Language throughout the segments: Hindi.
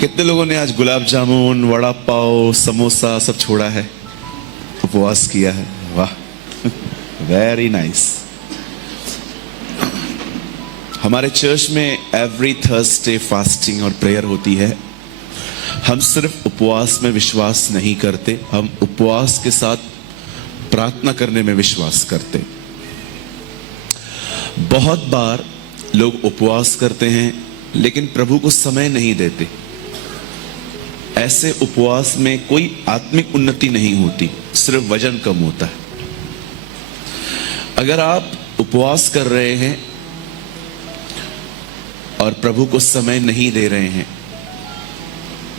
कितने लोगों ने आज गुलाब जामुन, वड़ा पाव, समोसा सब छोड़ा है, उपवास किया है? वाह, वेरी नाइस। हमारे चर्च में एवरी थर्सडे फास्टिंग और प्रेयर होती है। हम सिर्फ उपवास में विश्वास नहीं करते, हम उपवास के साथ प्रार्थना करने में विश्वास करते। बहुत बार लोग उपवास करते हैं लेकिन प्रभु को समय नहीं देते। ऐसे उपवास में कोई आत्मिक उन्नति नहीं होती, सिर्फ वजन कम होता है। अगर आप उपवास कर रहे हैं और प्रभु को समय नहीं दे रहे हैं,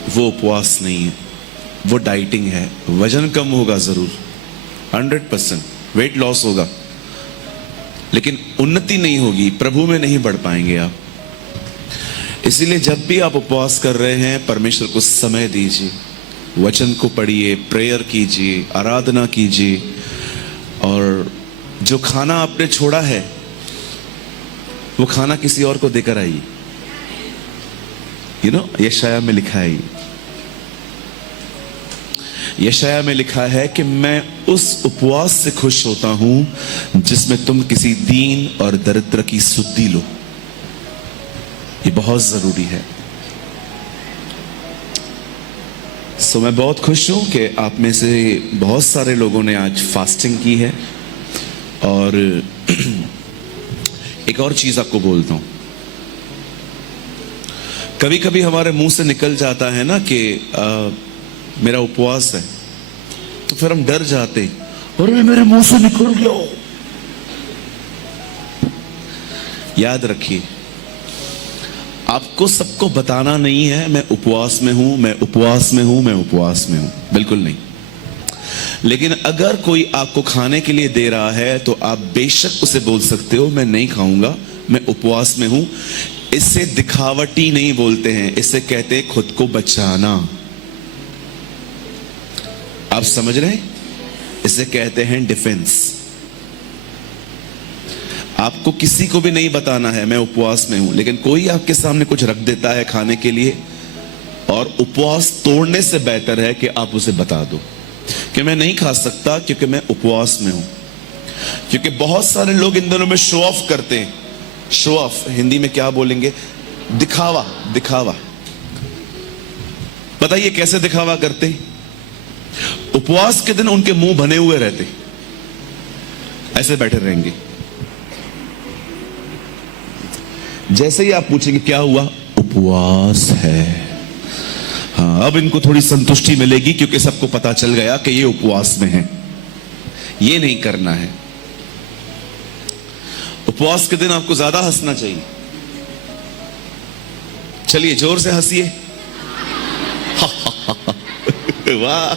वो उपवास नहीं है, वो डाइटिंग है। वजन कम होगा जरूर, 100% वेट लॉस होगा, लेकिन उन्नति नहीं होगी, प्रभु में नहीं बढ़ पाएंगे आप। इसीलिए जब भी आप उपवास कर रहे हैं, परमेश्वर को समय दीजिए, वचन को पढ़िए, प्रेयर कीजिए, आराधना कीजिए, और जो खाना आपने छोड़ा है वो खाना किसी और को देकर आइए। यशाया में लिखा है, यशाया में लिखा है कि मैं उस उपवास से खुश होता हूं जिसमें तुम किसी दीन और दरिद्र की सुधि लो। ये बहुत जरूरी है। मैं बहुत खुश हूं कि आप में से बहुत सारे लोगों ने आज फास्टिंग की है। और एक और चीज आपको बोलता हूं, कभी कभी हमारे मुंह से निकल जाता है ना कि मेरा उपवास है, तो फिर हम डर जाते, अरे मेरे मुंह से निकल गया। याद रखिए, आपको सबको बताना नहीं है मैं उपवास में हूं, मैं उपवास में हूं, मैं उपवास में हूं, बिल्कुल नहीं। लेकिन अगर कोई आपको खाने के लिए दे रहा है तो आप बेशक उसे बोल सकते हो मैं नहीं खाऊंगा, मैं उपवास में हूं। इससे दिखावटी नहीं बोलते हैं, इससे कहते हैं खुद को बचाना। आप समझ रहे हैं? इसे कहते हैं डिफेंस। आपको किसी को भी नहीं बताना है मैं उपवास में हूं, लेकिन कोई आपके सामने कुछ रख देता है खाने के लिए, और उपवास तोड़ने से बेहतर है कि आप उसे बता दो कि मैं नहीं खा सकता क्योंकि मैं उपवास में हूं। क्योंकि बहुत सारे लोग इन दिनों में शो ऑफ करते हैं। शो ऑफ हिंदी में क्या बोलेंगे? दिखावा। दिखावा। बताइए कैसे दिखावा करते? उपवास के दिन उनके मुंह बने हुए रहते, ऐसे बैठे रहेंगे। जैसे ही आप पूछेंगे क्या हुआ, उपवास है। हाँ, अब इनको थोड़ी संतुष्टि मिलेगी क्योंकि सबको पता चल गया कि ये उपवास में है। ये नहीं करना है। उपवास के दिन आपको ज्यादा हंसना चाहिए। चलिए जोर से हंसिए। वाह।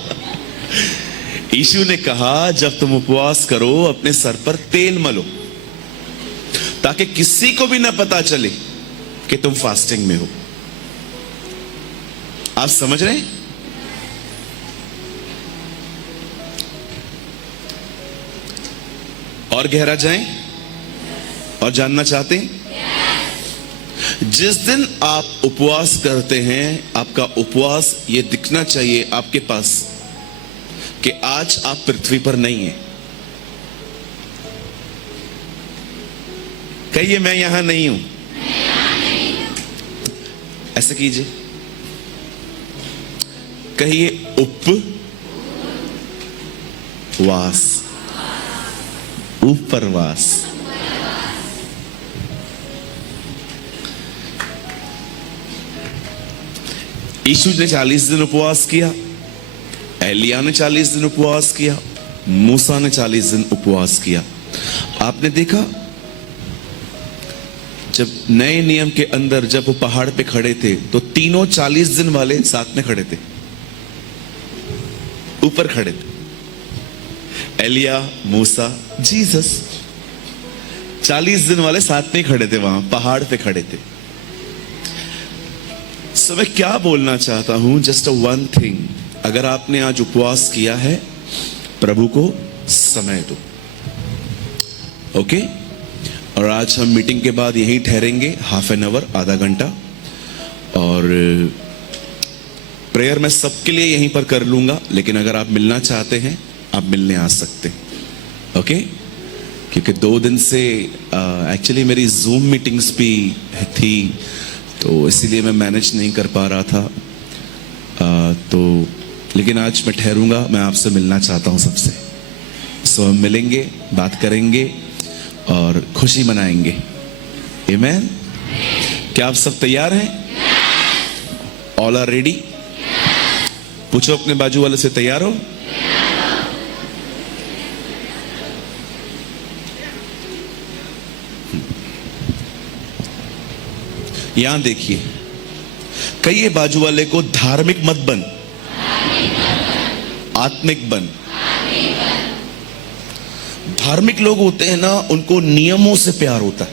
यीशु ने कहा जब तुम उपवास करो अपने सर पर तेल मलो, ताकि किसी को भी ना पता चले कि तुम फास्टिंग में हो। आप समझ रहे हैं? और गहरा जाएं और जानना चाहते हैं? जिस दिन आप उपवास करते हैं, आपका उपवास ये दिखना चाहिए आपके पास कि आज आप पृथ्वी पर नहीं है। कहिए मैं यहां नहीं हूं। ऐसे कीजिए, कहिए उपवास। उपरवास। यीशु ने 40 दिन उपवास किया, एलिया ने 40 दिन उपवास किया, मूसा ने 40 दिन उपवास किया। आपने देखा जब नए नियम के अंदर जब वो पहाड़ पे खड़े थे तो तीनों 40 दिन वाले साथ में खड़े थे, ऊपर खड़े थे। एलिया, मूसा, जीसस, 40 दिन वाले साथ में खड़े थे, वहां पहाड़ पे खड़े थे। सो मैं क्या बोलना चाहता हूं, जस्ट वन थिंग, अगर आपने आज उपवास किया है, प्रभु को समय दो। ओके? और आज हम मीटिंग के बाद यहीं ठहरेंगे, हाफ एन आवर, आधा घंटा, और प्रेयर मैं सबके लिए यहीं पर कर लूंगा, लेकिन अगर आप मिलना चाहते हैं आप मिलने आ सकते हैं। ओके, क्योंकि 2 दिन से एक्चुअली मेरी जूम मीटिंग्स भी थी, तो इसीलिए मैं मैनेज नहीं कर पा रहा था। तो लेकिन आज मैं ठहरूंगा, मैं आपसे मिलना चाहता हूं सबसे। सो हम मिलेंगे, बात करेंगे और खुशी मनाएंगे। आमीन। क्या आप सब तैयार हैं? All are ready? पूछो अपने बाजू वाले से, तैयार हो? यहां देखिए, कहिए बाजू वाले को, धार्मिक मत बन, आत्मिक बन। धार्मिक लोग होते हैं ना, उनको नियमों से प्यार होता है,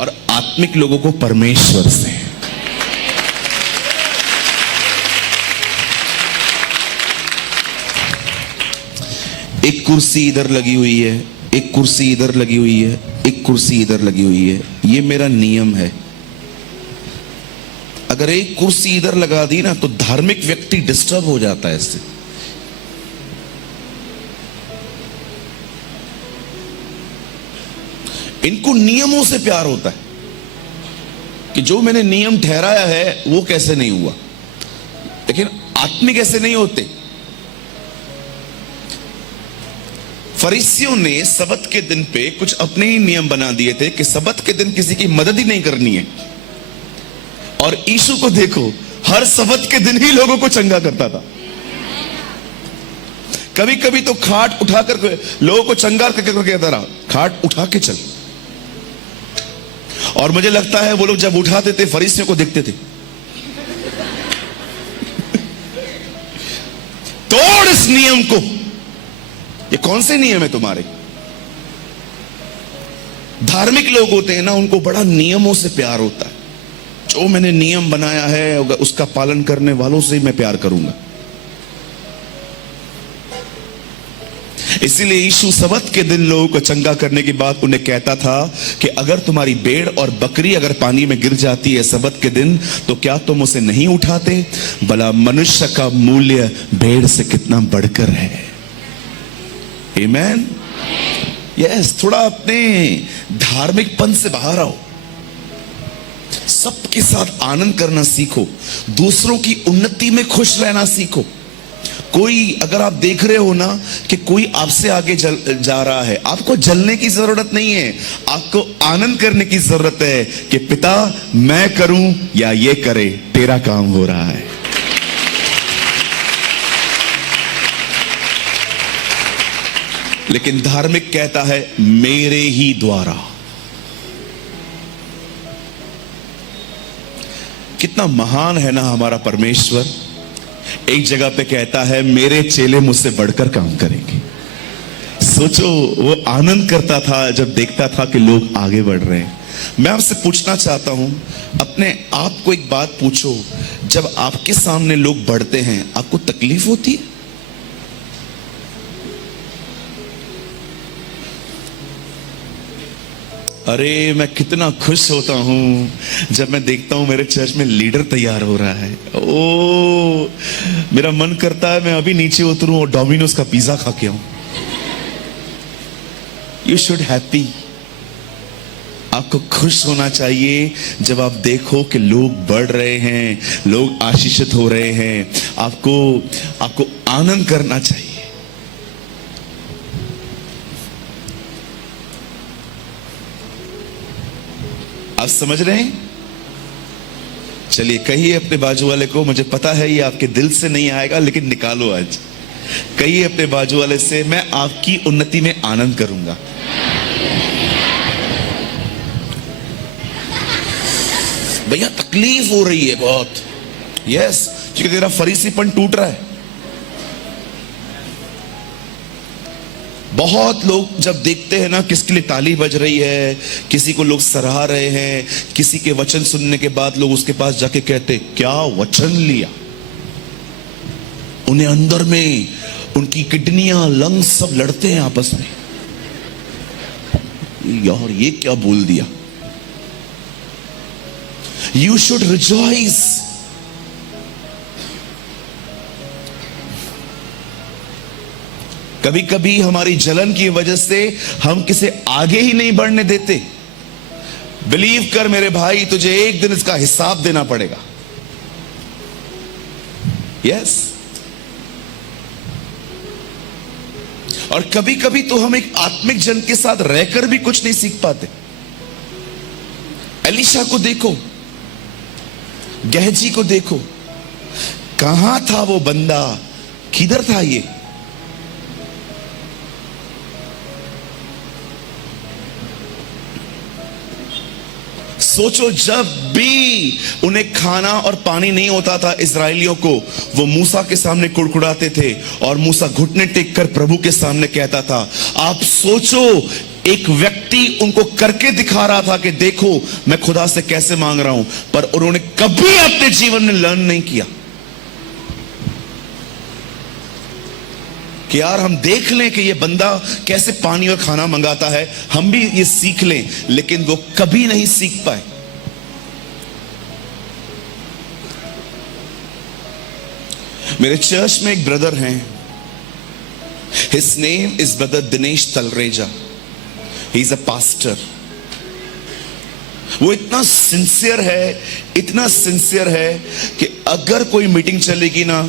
और आत्मिक लोगों को परमेश्वर से। एक कुर्सी इधर लगी हुई है, एक कुर्सी इधर लगी हुई है, एक कुर्सी इधर लगी हुई है, ये मेरा नियम है। अगर एक कुर्सी इधर लगा दी ना, तो धार्मिक व्यक्ति डिस्टर्ब हो जाता है इससे। इनको नियमों से प्यार होता है कि जो मैंने नियम ठहराया है वो कैसे नहीं हुआ। लेकिन आत्मिक ऐसे नहीं होते। फरीसियों ने सबत के दिन पे कुछ अपने ही नियम बना दिए थे कि सबत के दिन किसी की मदद ही नहीं करनी है। और यीशु को देखो, हर सबत के दिन ही लोगों को चंगा करता था। कभी कभी तो खाट उठाकर लोगों को चंगा करके कहता रहा, खाट उठा के चल। और मुझे लगता है वो लोग जब उठाते थे फरीसियों को देखते थे, तोड़ इस नियम को। ये कौन से नियम है तुम्हारे? धार्मिक लोग होते हैं ना, उनको बड़ा नियमों से प्यार होता है। जो मैंने नियम बनाया है उसका पालन करने वालों से ही मैं प्यार करूंगा। इसीलिए यीशु सबत के दिन लोगों को चंगा करने के बाद उन्हें कहता था कि अगर तुम्हारी भेड़ और बकरी अगर पानी में गिर जाती है सबत के दिन, तो क्या तुम उसे नहीं उठाते? भला मनुष्य का मूल्य भेड़ से कितना बढ़कर है। आमीन। यस, थोड़ा अपने धार्मिकपन से बाहर आओ, सबके साथ आनंद करना सीखो, दूसरों की उन्नति में खुश रहना सीखो। कोई अगर आप देख रहे हो ना कि कोई आपसे आगे जा रहा है, आपको जलने की जरूरत नहीं है, आपको आनंद करने की जरूरत है कि पिता मैं करूं या ये करे, तेरा काम हो रहा है। लेकिन धार्मिक कहता है मेरे ही द्वारा। कितना महान है ना हमारा परमेश्वर। एक जगह पे कहता है मेरे चेले मुझसे बढ़कर काम करेंगे। सोचो, वो आनंद करता था जब देखता था कि लोग आगे बढ़ रहे हैं। मैं आपसे पूछना चाहता हूं, अपने आप को एक बात पूछो, जब आपके सामने लोग बढ़ते हैं आपको तकलीफ होती है? अरे मैं कितना खुश होता हूं जब मैं देखता हूं मेरे चर्च में लीडर तैयार हो रहा है। ओ, मेरा मन करता है मैं अभी नीचे उतरूं और डोमिनोज का पिज्जा खा के आऊं। You should happy. आपको खुश होना चाहिए जब आप देखो कि लोग बढ़ रहे हैं, लोग आशीषित हो रहे हैं। आपको आनंद करना चाहिए। आप समझ रहे हैं? चलिए कहिए अपने बाजू वाले को, मुझे पता है ये आपके दिल से नहीं आएगा लेकिन निकालो आज। कहिए अपने बाजू वाले से, मैं आपकी उन्नति में आनंद करूंगा। भैया तकलीफ हो रही है बहुत। यस, क्योंकि तेरा फरीसीपन टूट रहा है। बहुत लोग जब देखते हैं ना किसके लिए ताली बज रही है, किसी को लोग सराह रहे हैं, किसी के वचन सुनने के बाद लोग उसके पास जाके कहते क्या वचन लिया। उन्हें अंदर में उनकी किडनियां, लंग्स सब लड़ते हैं आपस में, यार ये क्या बोल दिया। You should rejoice. कभी कभी हमारी जलन की वजह से हम किसे आगे ही नहीं बढ़ने देते। बिलीव कर मेरे भाई, तुझे एक दिन इसका हिसाब देना पड़ेगा। यस। और कभी कभी तो हम एक आत्मिक जन के साथ रहकर भी कुछ नहीं सीख पाते। एलीशा को देखो, गहजी को देखो, कहां था वो बंदा, किधर था ये? सोचो, जब भी उन्हें खाना और पानी नहीं होता था इस्राएलियों को, वो मूसा के सामने कुड़कुड़ाते थे और मूसा घुटने टेक कर प्रभु के सामने कहता था। आप सोचो, एक व्यक्ति उनको करके दिखा रहा था कि देखो मैं खुदा से कैसे मांग रहा हूं, पर उन्होंने कभी अपने जीवन में लर्न नहीं किया कि यार हम देख लें कि ये बंदा कैसे पानी और खाना मंगाता है, हम भी ये सीख लें। लेकिन वो कभी नहीं सीख पाए। मेरे चर्च में एक ब्रदर हैं, his name is brother Dinesh Talreja. He is a pastor. वो इतना सिंसियर है, इतना सिंसियर है कि अगर कोई मीटिंग चलेगी ना,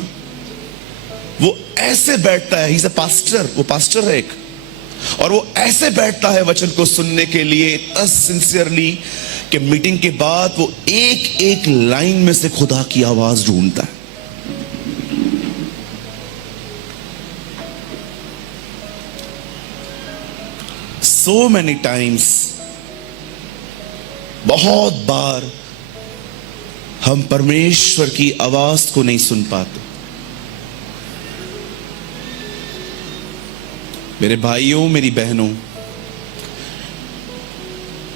वो ऐसे बैठता है। ही इज अ पास्टर, वो पास्टर है एक, और वो ऐसे बैठता है वचन को सुनने के लिए इतना सिंसियरली कि मीटिंग के बाद वो एक एक लाइन में से खुदा की आवाज ढूंढता है। सो मेनी टाइम्स, बहुत बार हम परमेश्वर की आवाज को नहीं सुन पाते। मेरे भाइयों, मेरी बहनों,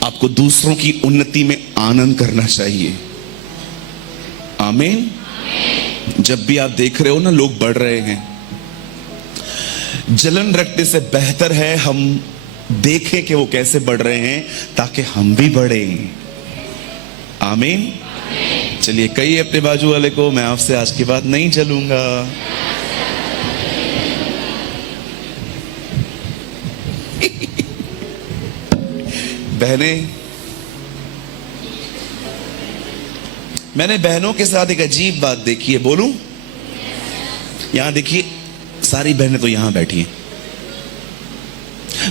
आपको दूसरों की उन्नति में आनंद करना चाहिए। आमीन। जब भी आप देख रहे हो ना लोग बढ़ रहे हैं, जलन रखने से बेहतर है हम देखें कि वो कैसे बढ़ रहे हैं, ताकि हम भी बढ़े। आमीन। चलिए कहिए अपने बाजू वाले को, मैं आपसे आज के बाद नहीं चलूंगा। बहनें, मैंने बहनों के साथ एक अजीब बात देखी है। बोलूं? यहां देखिए, सारी बहनें तो यहां बैठी हैं।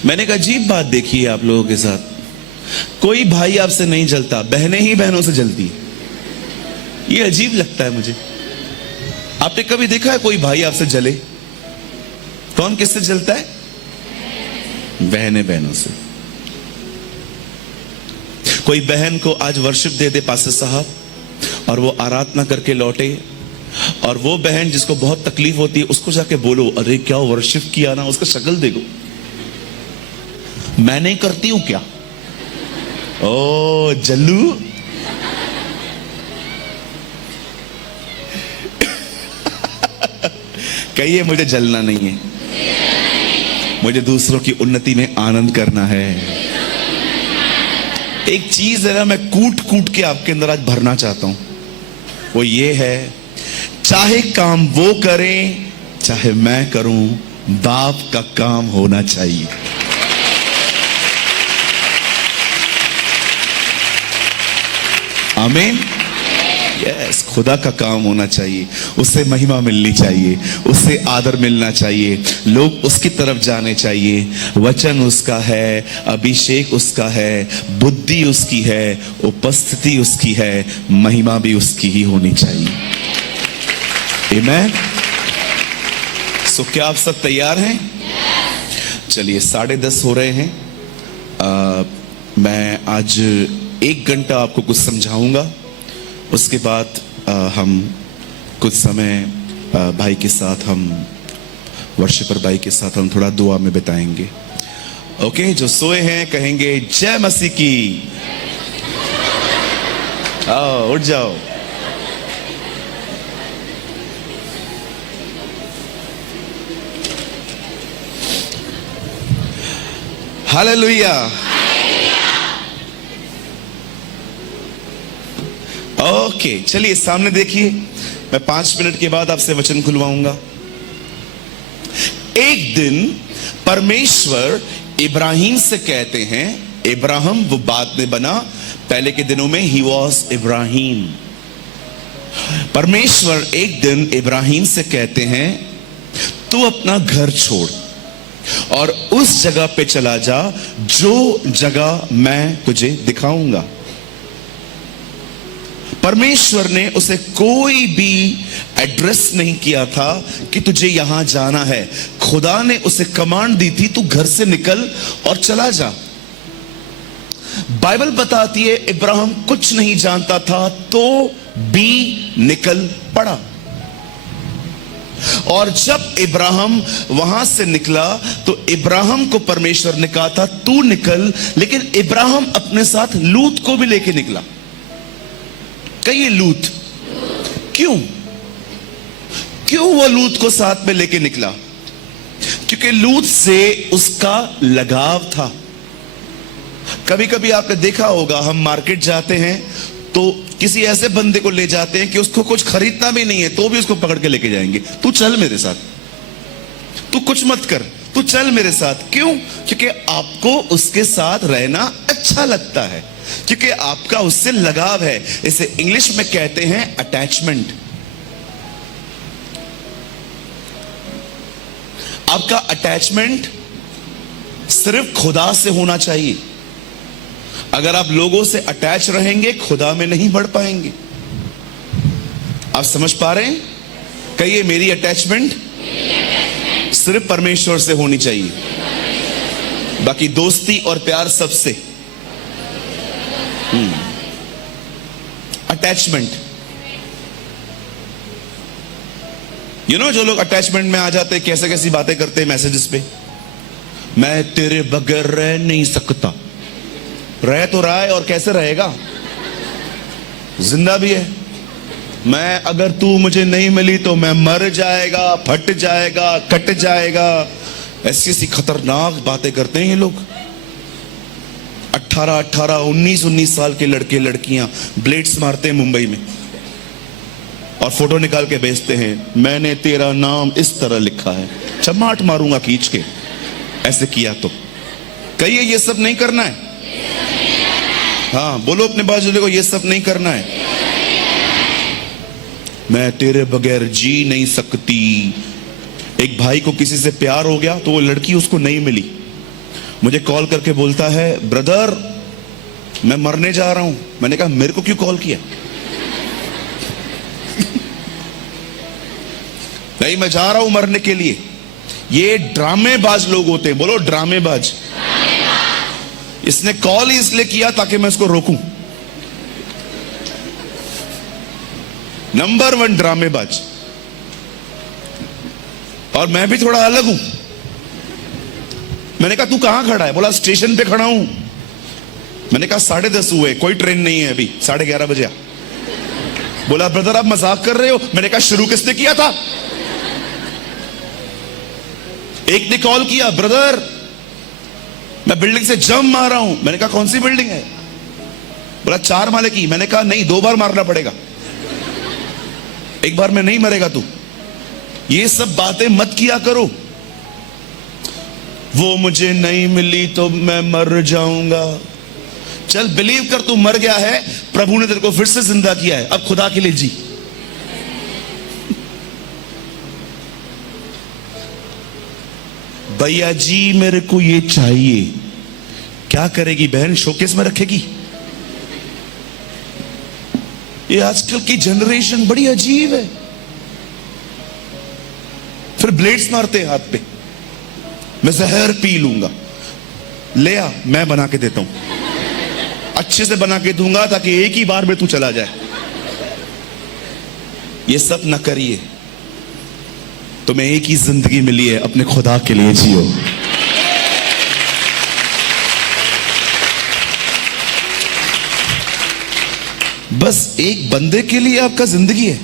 मैंने एक अजीब बात देखी है आप लोगों के साथ। कोई भाई आपसे नहीं जलता, बहनें ही बहनों से जलती है। ये अजीब लगता है मुझे। आपने कभी देखा है कोई भाई आपसे जले? कौन किससे जलता है? बहनें बहनों से। कोई बहन को आज वर्शिप दे दे पास्टर साहब, और वो आराधना करके लौटे, और वो बहन जिसको बहुत तकलीफ होती है उसको जाके बोलो, अरे क्या वर्शिप किया ना, उसका शक्ल देखो। मैं नहीं करती हूं क्या? ओ जल्लू। कहिए, मुझे जलना नहीं है, मुझे दूसरों की उन्नति में आनंद करना है। एक चीज है ना, मैं कूट कूट के आपके अंदर आज भरना चाहता हूं, वो ये है, चाहे काम वो करें चाहे मैं करूं, बाप का काम होना चाहिए। आमीन। यस, खुदा का काम होना चाहिए, उससे महिमा मिलनी चाहिए, उससे आदर मिलना चाहिए, लोग उसकी तरफ जाने चाहिए। वचन उसका है, अभिषेक उसका है, बुद्धि उसकी है, उपस्थिति उसकी है, महिमा भी उसकी ही होनी चाहिए। आमीन। सो क्या आप सब तैयार हैं? चलिए 10:30 हो रहे हैं। मैं आज 1 घंटा आपको कुछ समझाऊंगा, उसके बाद हम कुछ समय भाई के साथ, हम वर्शिपर भाई के साथ हम थोड़ा दुआ में बिताएंगे। ओके, जो सोए हैं कहेंगे जय मसीह की। आओ उठ जाओ। हालेलुया। ओके, चलिए सामने देखिए, मैं 5 मिनट के बाद आपसे वचन खुलवाऊंगा। एक दिन परमेश्वर इब्राहिम से कहते हैं, इब्राहिम वो बाद में बना, पहले के दिनों में ही वॉज इब्राहिम। परमेश्वर एक दिन इब्राहिम से कहते हैं, तू अपना घर छोड़ और उस जगह पे चला जा जो जगह मैं तुझे दिखाऊंगा। परमेश्वर ने उसे कोई भी एड्रेस नहीं किया था कि तुझे यहां जाना है। खुदा ने उसे कमांड दी थी, तू घर से निकल और चला जा। बाइबल बताती है इब्राहिम कुछ नहीं जानता था तो भी निकल पड़ा। और जब इब्राहिम वहां से निकला तो इब्राहिम को परमेश्वर ने कहा था तू निकल, लेकिन इब्राहिम अपने साथ लूत को भी लेके निकला। कहिए लूत। क्यों वो लूत को साथ में लेके निकला? क्योंकि लूत से उसका लगाव था। कभी कभी आपने देखा होगा, हम मार्केट जाते हैं तो किसी ऐसे बंदे को ले जाते हैं कि उसको कुछ खरीदना भी नहीं है तो भी उसको पकड़ के लेके जाएंगे, तू चल मेरे साथ, तू कुछ मत कर, तू चल मेरे साथ। क्यों? क्योंकि आपको उसके साथ रहना अच्छा लगता है, क्योंकि आपका उससे लगाव है। इसे इंग्लिश में कहते हैं अटैचमेंट। आपका अटैचमेंट सिर्फ खुदा से होना चाहिए। अगर आप लोगों से अटैच रहेंगे, खुदा में नहीं बढ़ पाएंगे। आप समझ पा रहे हैं? कहिए मेरी अटैचमेंट सिर्फ परमेश्वर से होनी चाहिए, बाकी दोस्ती और प्यार सबसे। अटैचमेंट, जो लोग अटैचमेंट में आ जाते हैं, कैसे कैसी बातें करते हैं मैसेजेस पे। मैं तेरे बगैर रह नहीं सकता। रह तो रहा है, और कैसे रहेगा? जिंदा भी है। मैं अगर तू मुझे नहीं मिली तो मैं मर जाएगा, फट जाएगा, कट जाएगा। ऐसी ऐसी खतरनाक बातें करते हैं ये लोग। 18, 19 साल के लड़के लड़कियां ब्लेड्स मारते हैं मुंबई में और फोटो निकाल के भेजते हैं, मैंने तेरा नाम इस तरह लिखा है, चमाट मारूंगा खींच के ऐसे किया तो। कहिए ये सब नहीं करना है। हाँ बोलो अपने बाजू को, ये सब नहीं करना है। मैं तेरे बगैर जी नहीं सकती। एक भाई को किसी से प्यार हो गया तो वो लड़की उसको नहीं मिली, मुझे कॉल करके बोलता है ब्रदर मैं मरने जा रहा हूं। मैंने कहा मेरे को क्यों कॉल किया? नहीं मैं जा रहा हूं मरने के लिए। ये ड्रामेबाज लोग होते हैं, बोलो ड्रामेबाज। इसने कॉल ही इसलिए किया ताकि मैं इसको रोकूं। नंबर 1 ड्रामेबाज। और मैं भी थोड़ा अलग हूं। मैंने कहा तू कहां खड़ा है? बोला स्टेशन पे खड़ा हूं। मैंने कहा 10:30 हुए, कोई ट्रेन नहीं है अभी, 11:30 बजे। बोला ब्रदर आप मजाक कर रहे हो। मैंने कहा शुरू किसने किया था? एक ने कॉल किया, ब्रदर मैं बिल्डिंग से जंप मार रहा हूं। मैंने कहा कौन सी बिल्डिंग है? बोला 4 माले की। मैंने कहा नहीं 2 बार मारना पड़ेगा, एक बार में नहीं मरेगा तू। ये सब बातें मत किया करो। वो मुझे नहीं मिली तो मैं मर जाऊंगा। चल बिलीव कर, तू मर गया है, प्रभु ने तेरे को फिर से जिंदा किया है, अब खुदा के लिए जी। भैया जी मेरे को ये चाहिए। क्या करेगी बहन? शोकेस में रखेगी। ये आजकल की जनरेशन बड़ी अजीब है। फिर ब्लेड्स मारते हैं हाथ पे। मैं जहर पी लूंगा। ले आ, मैं बना के देता हूं, अच्छे से बना के दूंगा ताकि एक ही बार में तू चला जाए। ये सब ना करिए। तुम्हें एक ही जिंदगी मिली है, अपने खुदा के लिए जियो। बस एक बंदे के लिए आपका जिंदगी है।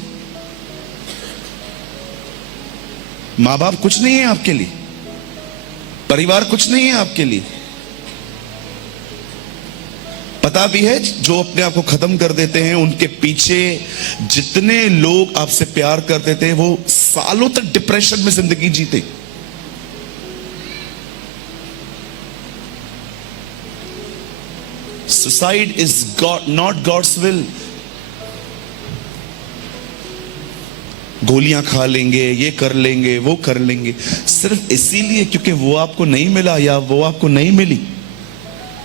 मां बाप कुछ नहीं है आपके लिए, परिवार कुछ नहीं है आपके लिए। पता भी है जो अपने आप को खत्म कर देते हैं, उनके पीछे जितने लोग आपसे प्यार करते थे वो सालों तक डिप्रेशन में जिंदगी जीते। Suicide is God not God's will. गोलियां खा लेंगे, ये कर लेंगे, वो कर लेंगे, सिर्फ इसीलिए क्योंकि वो आपको नहीं मिला या वो आपको नहीं मिली।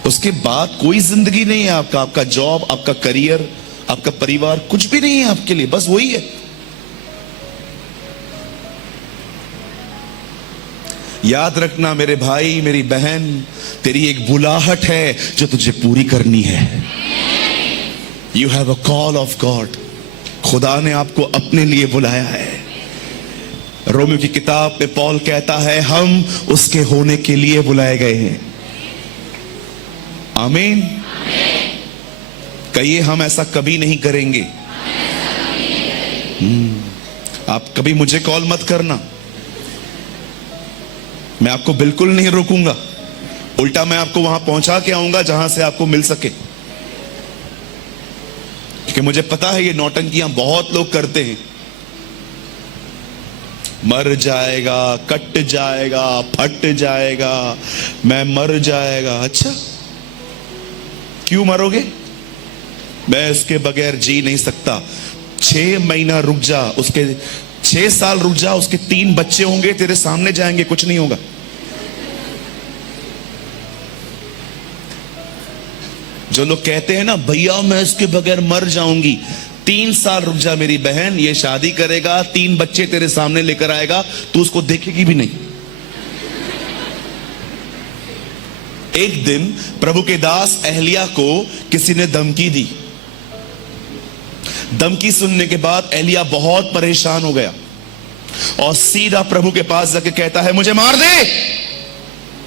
उसके बाद कोई जिंदगी नहीं है आपका, आपका जॉब, आपका करियर, आपका परिवार, कुछ भी नहीं है आपके लिए, बस वही है। याद रखना मेरे भाई, मेरी बहन, तेरी एक बुलाहट है जो तुझे पूरी करनी है। You have a call of God. खुदा ने आपको अपने लिए बुलाया है। रोमियो की किताब में पॉल कहता है हम उसके होने के लिए बुलाए गए हैं। आमीन। कहिए हम ऐसा कभी नहीं करेंगे। आप कभी मुझे कॉल मत करना, मैं आपको बिल्कुल नहीं रोकूंगा, उल्टा मैं आपको वहां पहुंचा के आऊंगा जहां से आपको मिल सके। क्योंकि मुझे पता है ये नौटंकियां बहुत लोग करते हैं। मर जाएगा, कट जाएगा, फट जाएगा, मैं मर जाएगा। अच्छा, क्यों मरोगे? मैं इसके बगैर जी नहीं सकता। 6 महीना रुक जा, उसके 6 साल रुक जा, उसके 3 बच्चे होंगे तेरे सामने जाएंगे, कुछ नहीं होगा। जो लोग कहते हैं ना भैया मैं इसके बगैर मर जाऊंगी, 3 साल रुक जा मेरी बहन, ये शादी करेगा, 3 बच्चे तेरे सामने लेकर आएगा, तू उसको देखेगी भी नहीं। एक दिन प्रभु के दास एलिय्याह को किसी ने धमकी दी। धमकी सुनने के बाद एलिय्याह बहुत परेशान हो गया और सीधा प्रभु के पास जाके कहता है मुझे मार दे।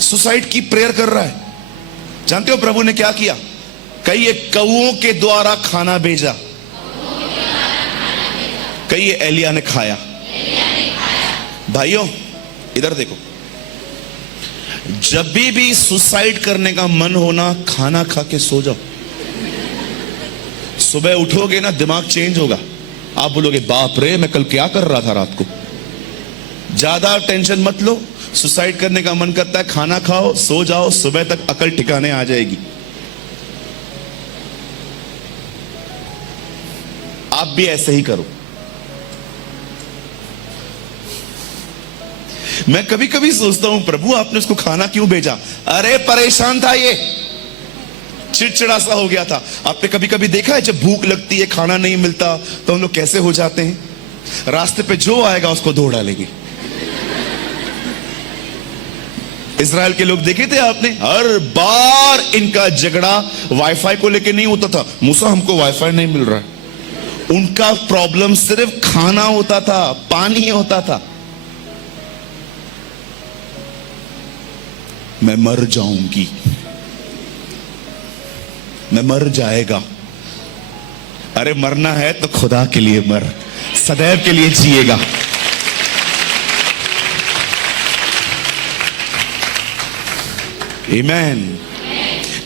सुसाइड की प्रेयर कर रहा है। जानते हो प्रभु ने क्या किया? कई कौओं के द्वारा खाना भेजा, कई एलिय्याह ने खाया। भाइयों इधर देखो, जब भी सुसाइड करने का मन हो ना, खाना खा के सो जाओ। सुबह उठोगे ना दिमाग चेंज होगा, आप बोलोगे बाप रे मैं कल क्या कर रहा था रात को। ज्यादा टेंशन मत लो, सुसाइड करने का मन करता है, खाना खाओ, सो जाओ, सुबह तक अकल ठिकाने आ जाएगी। आप भी ऐसे ही करो। मैं कभी कभी सोचता हूं प्रभु आपने उसको खाना क्यों भेजा? अरे परेशान था, ये चिड़चिड़ा सा हो गया था। आपने कभी कभी देखा है जब भूख लगती है खाना नहीं मिलता तो हम लोग कैसे हो जाते हैं? रास्ते पे जो आएगा उसको धो डालेंगे। इजराइल के लोग देखे थे आपने? हर बार इनका झगड़ा वाईफाई को लेके नहीं होता था। मूसा हमको वाईफाई नहीं मिल रहा है। उनका प्रॉब्लम सिर्फ खाना होता था, पानी होता था। मैं मर जाऊंगी, मैं मर जाएगा। अरे मरना है तो खुदा के लिए मर, सदैव के लिए जिएगा। आमीन।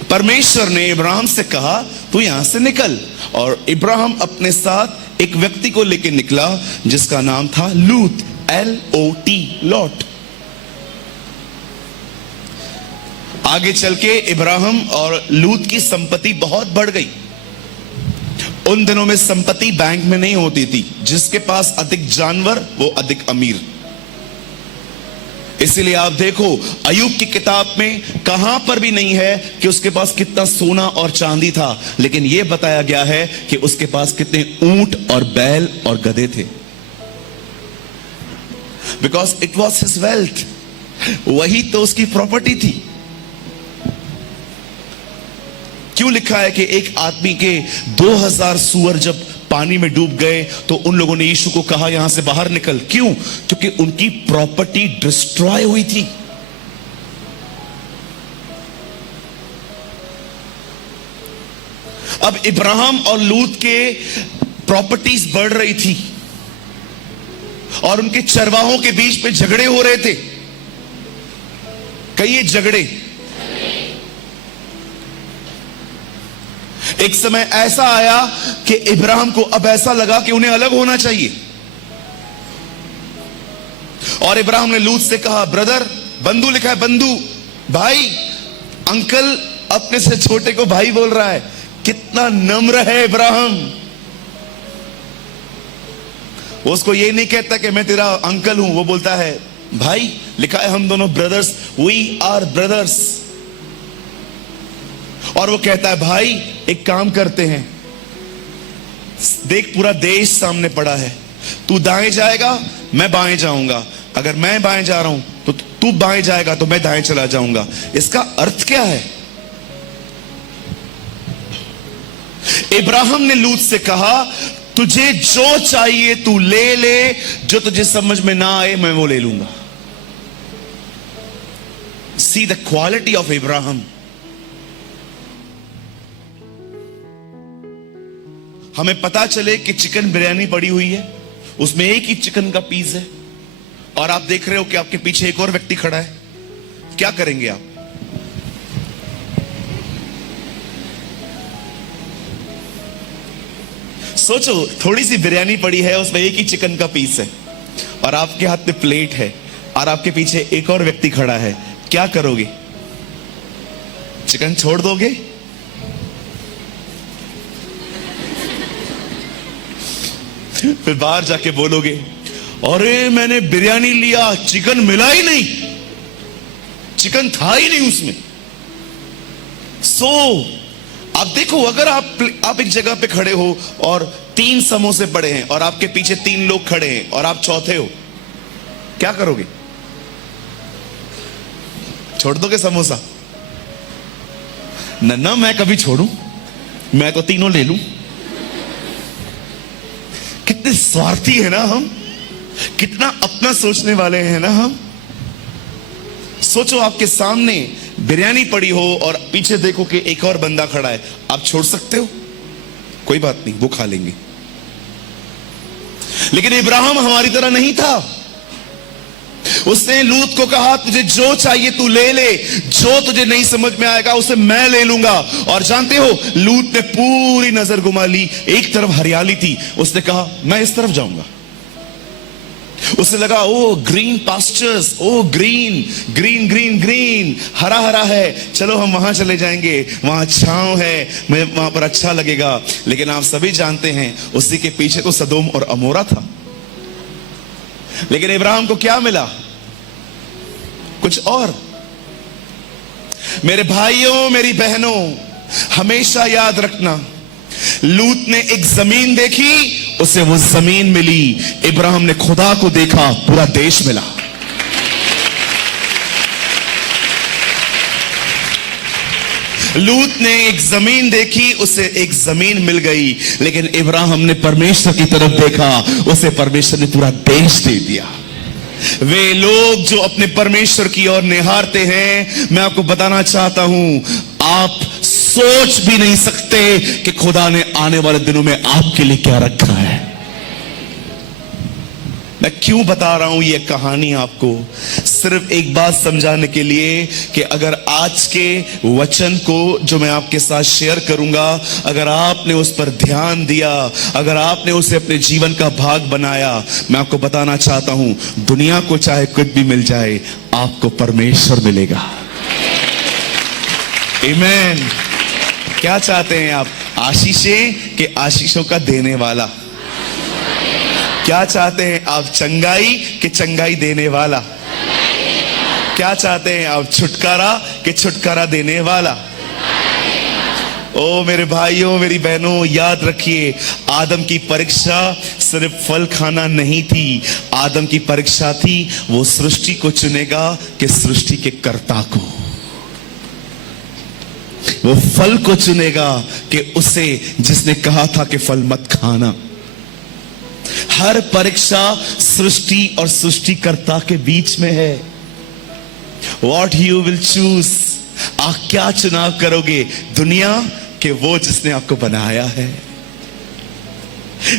परमेश्वर ने इब्राहिम से कहा तू यहां से निकल, और इब्राहिम अपने साथ एक व्यक्ति को लेकर निकला जिसका नाम था लूत, LOT, लॉट। आगे चल के इब्राहिम और लूत की संपत्ति बहुत बढ़ गई। उन दिनों में संपत्ति बैंक में नहीं होती थी, जिसके पास अधिक जानवर वो अधिक अमीर। इसीलिए आप देखो अय्यूब की किताब में कहां पर भी नहीं है कि उसके पास कितना सोना और चांदी था, लेकिन यह बताया गया है कि उसके पास कितने ऊंट और बैल और गधे थे। Because it was his wealth, वही तो उसकी प्रॉपर्टी थी। क्यों लिखा है कि एक आदमी के 2000 सूअर जब पानी में डूब गए तो उन लोगों ने यीशु को कहा यहां से बाहर निकल? क्यों? क्योंकि उनकी प्रॉपर्टी डिस्ट्रॉय हुई थी। अब इब्राहिम और लूत के प्रॉपर्टीज बढ़ रही थी और उनके चरवाहों के बीच में झगड़े हो रहे थे। कई झगड़े। एक समय ऐसा आया कि इब्राहिम को अब ऐसा लगा कि उन्हें अलग होना चाहिए, और इब्राहिम ने लूत से कहा ब्रदर, बंधु लिखा है बंधु, भाई, अंकल, अपने से छोटे को भाई बोल रहा है। कितना नम्र है इब्राहिम। उसको ये नहीं कहता कि मैं तेरा अंकल हूं, वो बोलता है भाई। लिखा है हम दोनों ब्रदर्स, वी आर ब्रदर्स। और वो कहता है भाई एक काम करते हैं, देख पूरा देश सामने पड़ा है, तू दाएं जाएगा मैं बाएं जाऊंगा, अगर मैं बाएं जा रहा हूं तो तू बाएं जाएगा तो मैं दाएं चला जाऊंगा। इसका अर्थ क्या है? इब्राहिम ने लूत से कहा तुझे जो चाहिए तू ले ले, जो तुझे समझ में ना आए मैं वो ले लूंगा। See the quality of Ibrahim. हमें पता चले कि चिकन बिरयानी पड़ी हुई है, उसमें एक ही चिकन का पीस है, और आप देख रहे हो कि आपके पीछे एक और व्यक्ति खड़ा है। क्या करेंगे आप? सोचो, थोड़ी सी बिरयानी पड़ी है, उसमें एक ही चिकन का पीस है, और आपके हाथ में प्लेट है, और आपके पीछे एक और व्यक्ति खड़ा है। क्या करोगे? चिकन छोड़ दोगे? फिर बाहर जाके बोलोगे अरे मैंने बिरयानी लिया, चिकन मिला ही नहीं, चिकन था ही नहीं उसमें। आप देखो, अगर आप एक जगह पे खड़े हो और 3 समोसे पड़े हैं और आपके पीछे 3 लोग खड़े हैं और आप चौथे हो, क्या करोगे? छोड़ दोगे समोसा? ना मैं कभी छोड़ूं, मैं तो तीनों ले लूं। कितने स्वार्थी है ना हम, कितना अपना सोचने वाले हैं ना हम। सोचो आपके सामने बिरयानी पड़ी हो और पीछे देखो कि एक और बंदा खड़ा है, आप छोड़ सकते हो? कोई बात नहीं, वो खा लेंगे। लेकिन इब्राहिम हमारी तरह नहीं था। उसने लूत को कहा तुझे जो चाहिए तू ले ले, जो तुझे नहीं समझ में आएगा उसे मैं ले लूंगा। और जानते हो, लूत ने पूरी नजर घुमा ली, एक तरफ हरियाली थी, उसने कहा मैं इस तरफ जाऊंगा। उसे लगा ओ ग्रीन पास्चर्स, ओ ग्रीन ग्रीन ग्रीन ग्रीन, हरा हरा है, चलो हम वहां चले जाएंगे, वहां छांव है, वहां पर अच्छा लगेगा। लेकिन आप सभी जानते हैं उसी के पीछे तो सदोम और अमोरा था। लेकिन इब्राहिम को क्या मिला? कुछ और। मेरे भाइयों मेरी बहनों, हमेशा याद रखना, लूत ने एक जमीन देखी, उसे वो जमीन मिली। इब्राहिम ने खुदा को देखा, पूरा देश मिला। लूत ने एक जमीन देखी, उसे एक जमीन मिल गई। लेकिन इब्राहिम ने परमेश्वर की तरफ देखा, उसे परमेश्वर ने पूरा देश दे दिया। वे लोग जो अपने परमेश्वर की ओर निहारते हैं, मैं आपको बताना चाहता हूं, आप सोच भी नहीं सकते कि खुदा ने आने वाले दिनों में आपके लिए क्या रखा है। मैं क्यों बता रहा हूं ये कहानी आपको? सिर्फ एक बात समझाने के लिए कि अगर आज के वचन को जो मैं आपके साथ शेयर करूंगा, अगर आपने उस पर ध्यान दिया, अगर आपने उसे अपने जीवन का भाग बनाया, मैं आपको बताना चाहता हूं, दुनिया को चाहे कुछ भी मिल जाए, आपको परमेश्वर मिलेगा। आमीन। क्या चाहते हैं आप? आशीषें कि आशीषों का देने वाला? क्या चाहते हैं आप? चंगाई कि चंगाई देने वाला? क्या चाहते हैं आप? छुटकारा कि छुटकारा देने वाला? ओ मेरे भाइयों मेरी बहनों, याद रखिए, आदम की परीक्षा सिर्फ फल खाना नहीं थी। आदम की परीक्षा थी, वो सृष्टि को चुनेगा कि सृष्टि के कर्ता को। वो फल को चुनेगा कि उसे जिसने कहा था कि फल मत खाना। हर परीक्षा सृष्टि और सृष्टिकर्ता के बीच में है। What you will choose, आप क्या चुनाव करोगे? दुनिया के वो जिसने आपको बनाया है।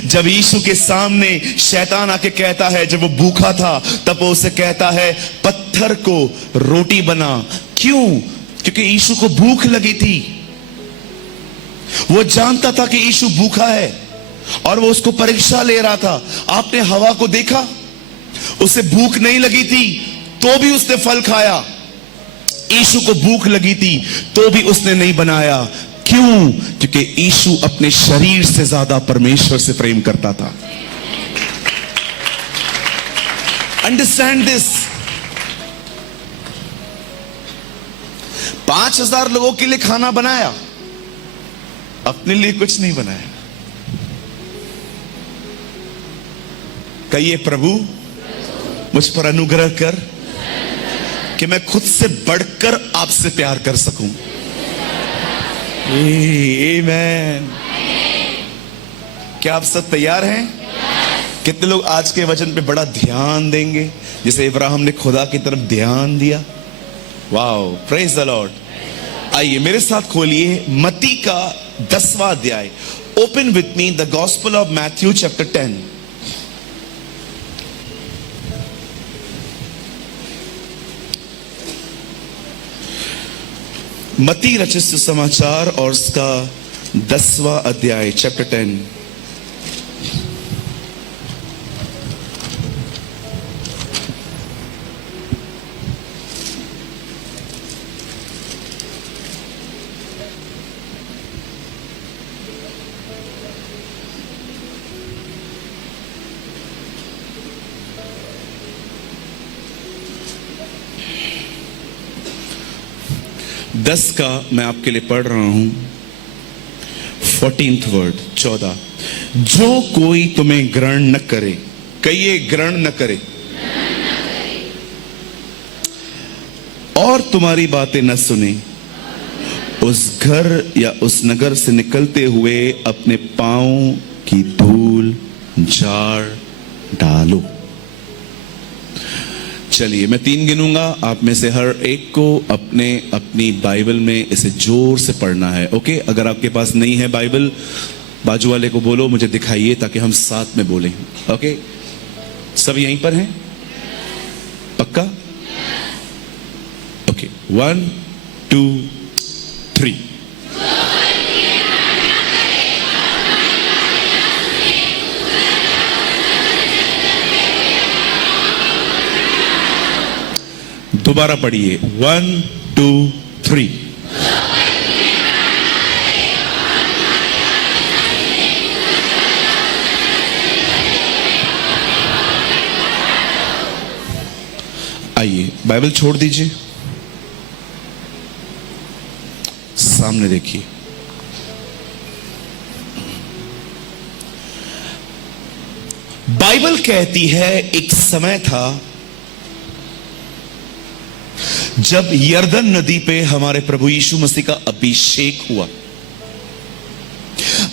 जब यीशु के सामने शैतान आके कहता है, जब वो भूखा था तब वो उसे कहता है पत्थर को रोटी बना। क्यों? क्योंकि यीशु को भूख लगी थी। वो जानता था कि यीशु भूखा है और वो उसको परीक्षा ले रहा था। आपने हवा को देखा, उसे भूख नहीं लगी थी तो भी उसने फल खाया। यीशु को भूख लगी थी तो भी उसने नहीं बनाया। क्यों? क्योंकि यीशु अपने शरीर से ज्यादा परमेश्वर से प्रेम करता था। Understand this. 5,000 लोगों के लिए खाना बनाया, अपने लिए कुछ नहीं बनाया। कहिए, प्रभु मुझ पर अनुग्रह कर कि मैं खुद से बढ़कर आपसे प्यार कर सकूं। आमीन। क्या आप सब तैयार हैं? कितने लोग आज के वचन पे बड़ा ध्यान देंगे, जैसे इब्राहिम ने खुदा की तरफ ध्यान दिया? Wow, praise the Lord. आइए मेरे साथ खोलिए मत्ती का 10वां अध्याय। Open with me the gospel of Matthew chapter 10। मत्ती रचित सुसमाचार और उसका 10वां अध्याय, चैप्टर 10। दस का मैं आपके लिए पढ़ रहा हूं। 14th word, 14। जो कोई तुम्हें ग्रहण न करे, कहिए ग्रहण न करे, और तुम्हारी बातें न सुने, उस घर या उस नगर से निकलते हुए अपने पांव की धूल झाड़ डालो। चलिए मैं 3 गिनूंगा, आप में से हर एक को अपनी बाइबल में इसे जोर से पढ़ना है। ओके? अगर आपके पास नहीं है बाइबल, बाजू वाले को बोलो मुझे दिखाइए ताकि हम साथ में बोलें। ओके? सब यहीं पर हैं? पक्का? ओके, 1 2 3। दोबारा पढ़िए, 1 2 3। आइए बाइबल छोड़ दीजिए, सामने देखिए। बाइबल कहती है एक समय था जब यर्दन नदी पे हमारे प्रभु यीशु मसीह का अभिषेक हुआ।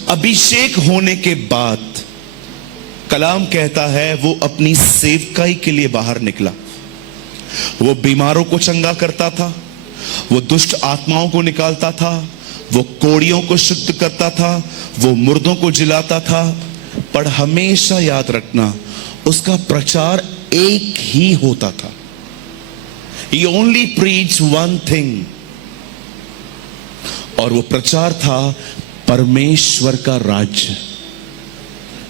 अभिषेक होने के बाद कलाम कहता है वो अपनी सेवकाई के लिए बाहर निकला। वो बीमारों को चंगा करता था, वो दुष्ट आत्माओं को निकालता था, वो कोड़ियों को शुद्ध करता था, वो मुर्दों को जिलाता था। पर हमेशा याद रखना, उसका प्रचार एक ही होता था। He only preached one thing, और वो प्रचार था परमेश्वर का राज्य।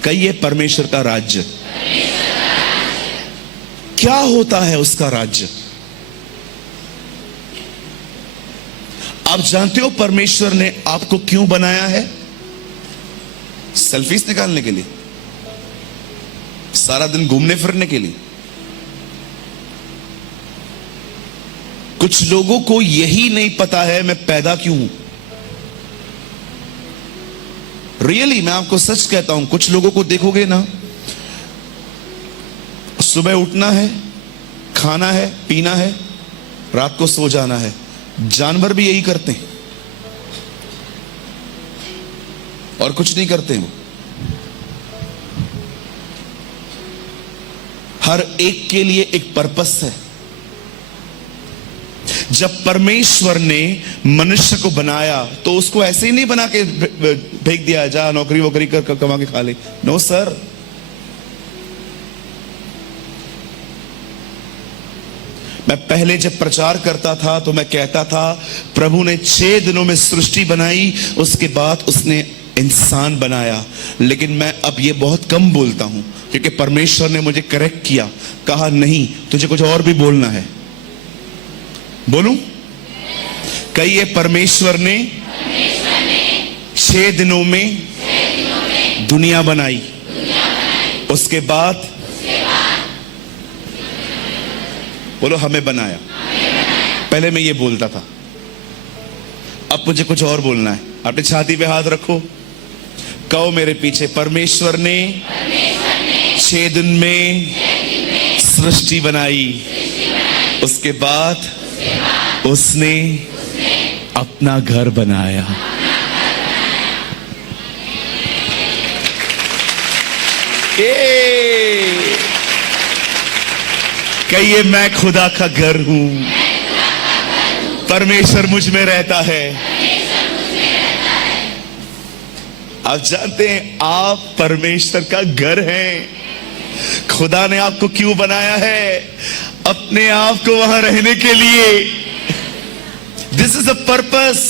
कहिए परमेश्वर का राज्य। क्या होता है उसका राज्य? आप जानते हो परमेश्वर ने आपको क्यों बनाया है? सेल्फीज निकालने के लिए? सारा दिन घूमने फिरने के लिए? कुछ लोगों को यही नहीं पता है मैं पैदा क्यों हूं। रियली मैं आपको सच कहता हूं, कुछ लोगों को देखोगे ना, सुबह उठना है, खाना है, पीना है, रात को सो जाना है। जानवर भी यही करते हैं और कुछ नहीं करते हैं। हर एक के लिए एक पर्पस है। जब परमेश्वर ने मनुष्य को बनाया तो उसको ऐसे ही नहीं बना के फेंक दिया, जा नौकरी वोकरी कर कमा के खा ले। नो सर, मैं पहले जब प्रचार करता था तो मैं कहता था प्रभु ने 6 दिनों में सृष्टि बनाई, उसके बाद उसने इंसान बनाया। लेकिन मैं अब ये बहुत कम बोलता हूं क्योंकि परमेश्वर ने मुझे करेक्ट किया, कहा नहीं तुझे कुछ और भी बोलना है। बोलूं? कहिए, परमेश्वर ने 6 दिनों में दुनिया बनाई, उसके बाद बोलो हमें बनाया। पहले मैं ये बोलता था, अब मुझे कुछ और बोलना है। अपनी छाती पे हाथ रखो, कहो मेरे पीछे, परमेश्वर ने 6 दिन में सृष्टि बनाई, उसके बाद उसने अपना घर बनाया। कहिए, मैं खुदा का घर हूं, परमेश्वर मुझ में रहता है। आप जानते हैं आप परमेश्वर का घर हैं। खुदा ने आपको क्यों बनाया है? अपने आप को वहां रहने के लिए। This is a purpose.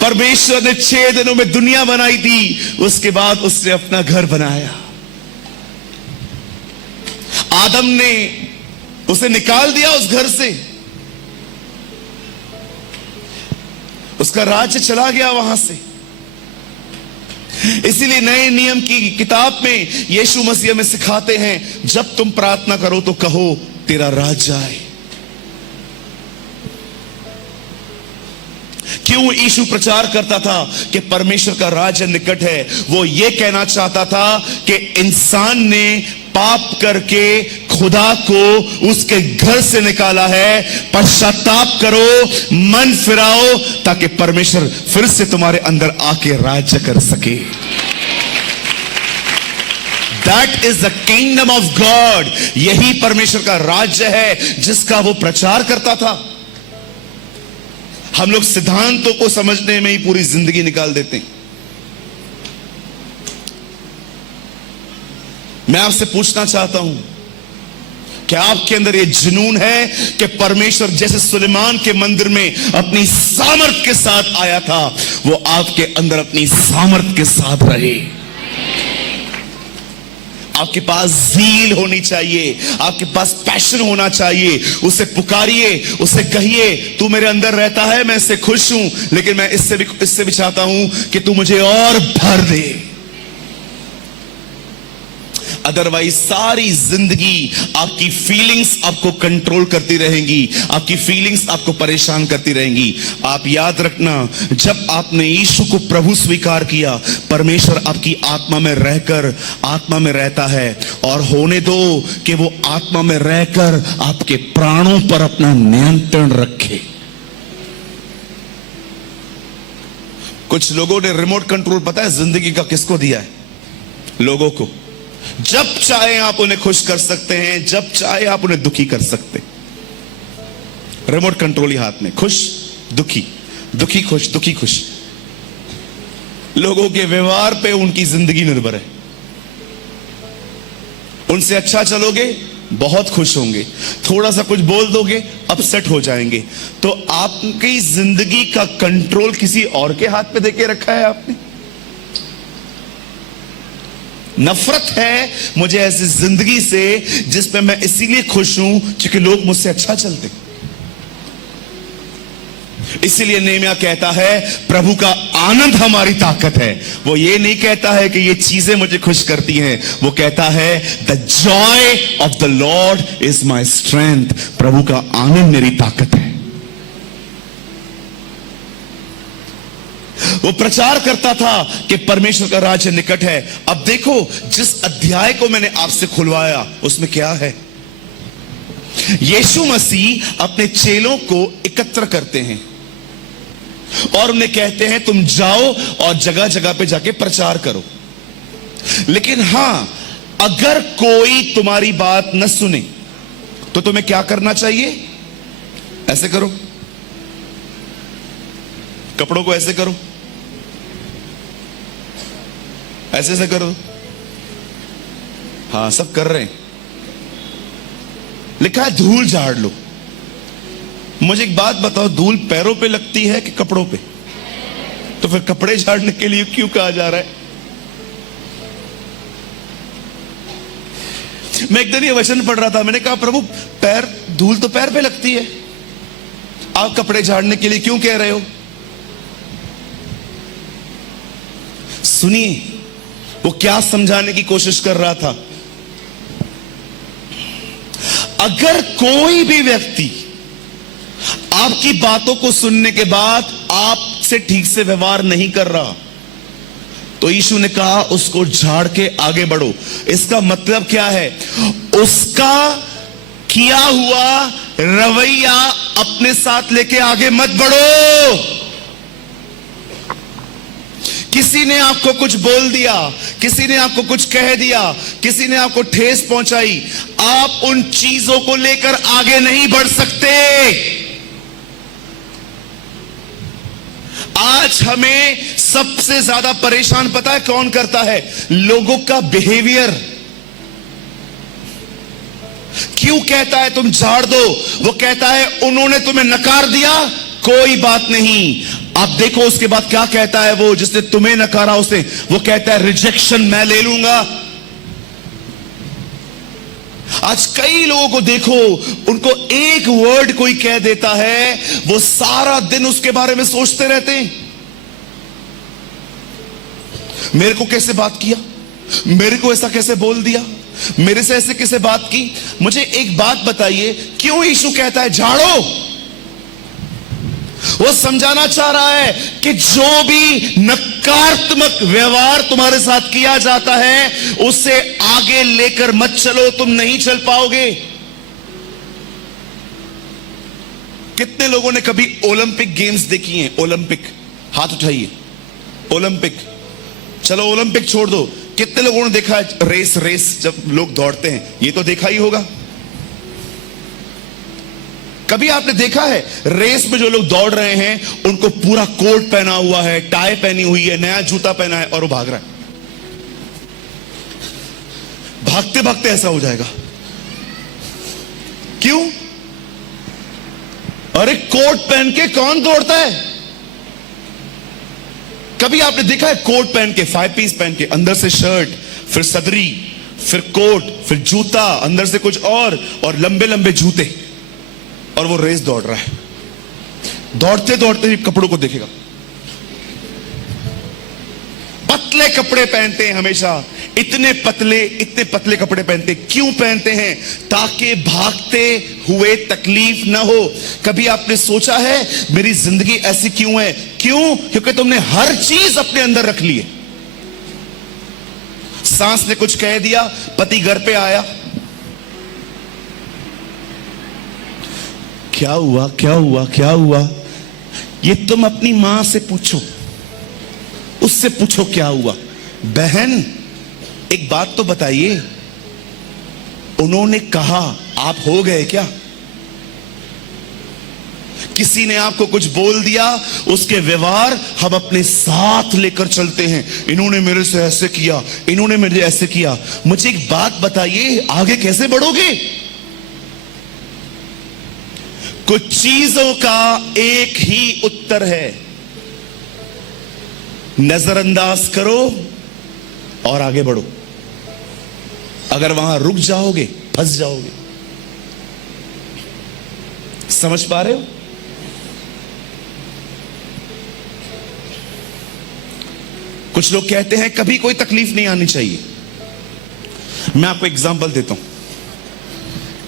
परमेश्वर ने 6 दिनों में दुनिया बनाई थी, उसके बाद उसने अपना घर बनाया। आदम ने उसे निकाल दिया उस घर से, उसका राज्य चला गया वहां से। इसीलिए नए नियम की किताब में यीशु मसीह हमें सिखाते हैं, जब तुम प्रार्थना करो तो कहो तेरा राज्य आए। क्यों यीशु प्रचार करता था कि परमेश्वर का राज्य निकट है? वो ये कहना चाहता था कि इंसान ने पाप करके खुदा को उसके घर से निकाला है। पश्चाताप करो, मन फिराओ, ताकि परमेश्वर फिर से तुम्हारे अंदर आके राज्य कर सके। That is the kingdom of God. यही परमेश्वर का राज्य है जिसका वो प्रचार करता था। हम लोग सिद्धांतों को समझने में ही पूरी जिंदगी निकाल देते हैं। मैं आपसे पूछना चाहता हूं, क्या आपके अंदर यह जुनून है कि परमेश्वर जैसे सुलेमान के मंदिर में अपनी सामर्थ के साथ आया था, वो आपके अंदर अपनी सामर्थ के साथ रहे? आपके पास ज़ील होनी चाहिए, आपके पास पैशन होना चाहिए। उसे पुकारिए, उसे कहिए, तू मेरे अंदर रहता है, मैं इससे खुश हूं, लेकिन मैं इससे भी चाहता हूं कि तू मुझे और भर दे। अदरवाइज सारी जिंदगी आपकी फीलिंग्स आपको कंट्रोल करती रहेंगी, आपकी फीलिंग्स आपको परेशान करती रहेंगी। आप याद रखना, जब आपने यीशु को प्रभु स्वीकार किया, परमेश्वर आपकी आत्मा में रहकर आत्मा में रहता है। और होने दो कि वो आत्मा में रहकर आपके प्राणों पर अपना नियंत्रण रखे। कुछ लोगों ने रिमोट कंट्रोल, पता है जिंदगी का, किसको दिया है? लोगों को। जब चाहे आप उन्हें खुश कर सकते हैं, जब चाहे आप उन्हें दुखी कर सकते हैं। रिमोट कंट्रोल ही हाथ में, खुश दुखी, दुखी खुश, दुखी खुश। लोगों के व्यवहार पे उनकी जिंदगी निर्भर है। उनसे अच्छा चलोगे, बहुत खुश होंगे। थोड़ा सा कुछ बोल दोगे, अपसेट हो जाएंगे। तो आपकी जिंदगी का कंट्रोल किसी और के हाथ पे देके रखा है आपने। नफरत है मुझे ऐसी जिंदगी से जिसमें मैं इसीलिए खुश हूं क्योंकि लोग मुझसे अच्छा चलते। इसीलिए नेहमिया कहता है, प्रभु का आनंद हमारी ताकत है। वो ये नहीं कहता है कि ये चीजें मुझे खुश करती हैं, वो कहता है the joy of the Lord is my strength. प्रभु का आनंद मेरी ताकत है। वो प्रचार करता था कि परमेश्वर का राज्य निकट है। अब देखो, जिस अध्याय को मैंने आपसे खुलवाया उसमें क्या है? यीशु मसीह अपने चेलों को एकत्र करते हैं और उन्हें कहते हैं तुम जाओ और जगह जगह पे जाके प्रचार करो। लेकिन हां, अगर कोई तुम्हारी बात न सुने तो तुम्हें क्या करना चाहिए? ऐसे करो, कपड़ों को ऐसे करो, ऐसे से करो। हाँ, सब कर रहे हैं। लिखा है धूल झाड़ लो। मुझे एक बात बताओ, धूल पैरों पे लगती है कि कपड़ों पे? तो फिर कपड़े झाड़ने के लिए क्यों कहा जा रहा है? मैं एक दिन ये वचन पढ़ रहा था, मैंने कहा प्रभु पैर, धूल तो पैर पे लगती है, आप कपड़े झाड़ने के लिए क्यों कह रहे हो? सुनिए वो क्या समझाने की कोशिश कर रहा था। अगर कोई भी व्यक्ति आपकी बातों को सुनने के बाद आपसे ठीक से व्यवहार नहीं कर रहा, तो यीशु ने कहा उसको झाड़ के आगे बढ़ो। इसका मतलब क्या है? उसका किया हुआ रवैया अपने साथ लेके आगे मत बढ़ो। किसी ने आपको कुछ बोल दिया, किसी ने आपको कुछ कह दिया, किसी ने आपको ठेस पहुंचाई, आप उन चीजों को लेकर आगे नहीं बढ़ सकते। आज हमें सबसे ज्यादा परेशान पता है कौन करता है? लोगों का बिहेवियर। क्यों कहता है तुम झाड़ दो? वो कहता है उन्होंने तुम्हें नकार दिया, कोई बात नहीं। आप देखो उसके बाद क्या कहता है वो जिसने तुम्हें नकारा, उसे वो कहता है रिजेक्शन मैं ले लूंगा। आज कई लोगों को देखो, उनको एक वर्ड कोई कह देता है, वो सारा दिन उसके बारे में सोचते रहते हैं। मेरे को कैसे बात किया, मेरे को ऐसा कैसे बोल दिया, मेरे से ऐसे कैसे बात की। मुझे एक बात बताइए, क्यों यीशु कहता है झाड़ो? वो समझाना चाह रहा है कि जो भी नकारात्मक व्यवहार तुम्हारे साथ किया जाता है, उससे आगे लेकर मत चलो, तुम नहीं चल पाओगे। कितने लोगों ने कभी ओलंपिक गेम्स देखी हैं? ओलंपिक, हाथ उठाइए। ओलंपिक, चलो ओलंपिक छोड़ दो, कितने लोगों ने देखा है रेस जब लोग दौड़ते हैं? ये तो देखा ही होगा। कभी आपने देखा है रेस में जो लोग दौड़ रहे हैं, उनको पूरा कोट पहना हुआ है, टाई पहनी हुई है, नया जूता पहना है, और वो भाग रहा है। भागते भागते ऐसा हो जाएगा। क्यों? अरे कोट पहन के कौन दौड़ता है? कभी आपने देखा है कोट पहन के, 5 पीस पहन के, अंदर से शर्ट, फिर सदरी, फिर कोट, फिर जूता, अंदर से कुछ और लंबे लंबे जूते, और वो रेस दौड़ रहा है। दौड़ते दौड़ते ही कपड़ों को देखेगा, पतले कपड़े पहनते हैं हमेशा, इतने पतले कपड़े पहनते। क्यों पहनते हैं? ताकि भागते हुए तकलीफ ना हो। कभी आपने सोचा है मेरी जिंदगी ऐसी क्यों है? क्यों? क्योंकि तुमने हर चीज अपने अंदर रख ली है। सास ने कुछ कह दिया, पति घर पे आया, क्या हुआ क्या हुआ क्या हुआ? ये तुम अपनी मां से पूछो, उससे पूछो क्या हुआ। बहन एक बात तो बताइए, उन्होंने कहा आप हो गए क्या? किसी ने आपको कुछ बोल दिया, उसके व्यवहार हम अपने साथ लेकर चलते हैं। इन्होंने मेरे से ऐसे किया, इन्होंने मेरे ऐसे किया। मुझे एक बात बताइए, आगे कैसे बढ़ोगे? कुछ चीजों का एक ही उत्तर है, नजरअंदाज करो और आगे बढ़ो। अगर वहां रुक जाओगे फंस जाओगे। समझ पा रहे हो? कुछ लोग कहते हैं कभी कोई तकलीफ नहीं आनी चाहिए। मैं आपको एग्जांपल देता हूं।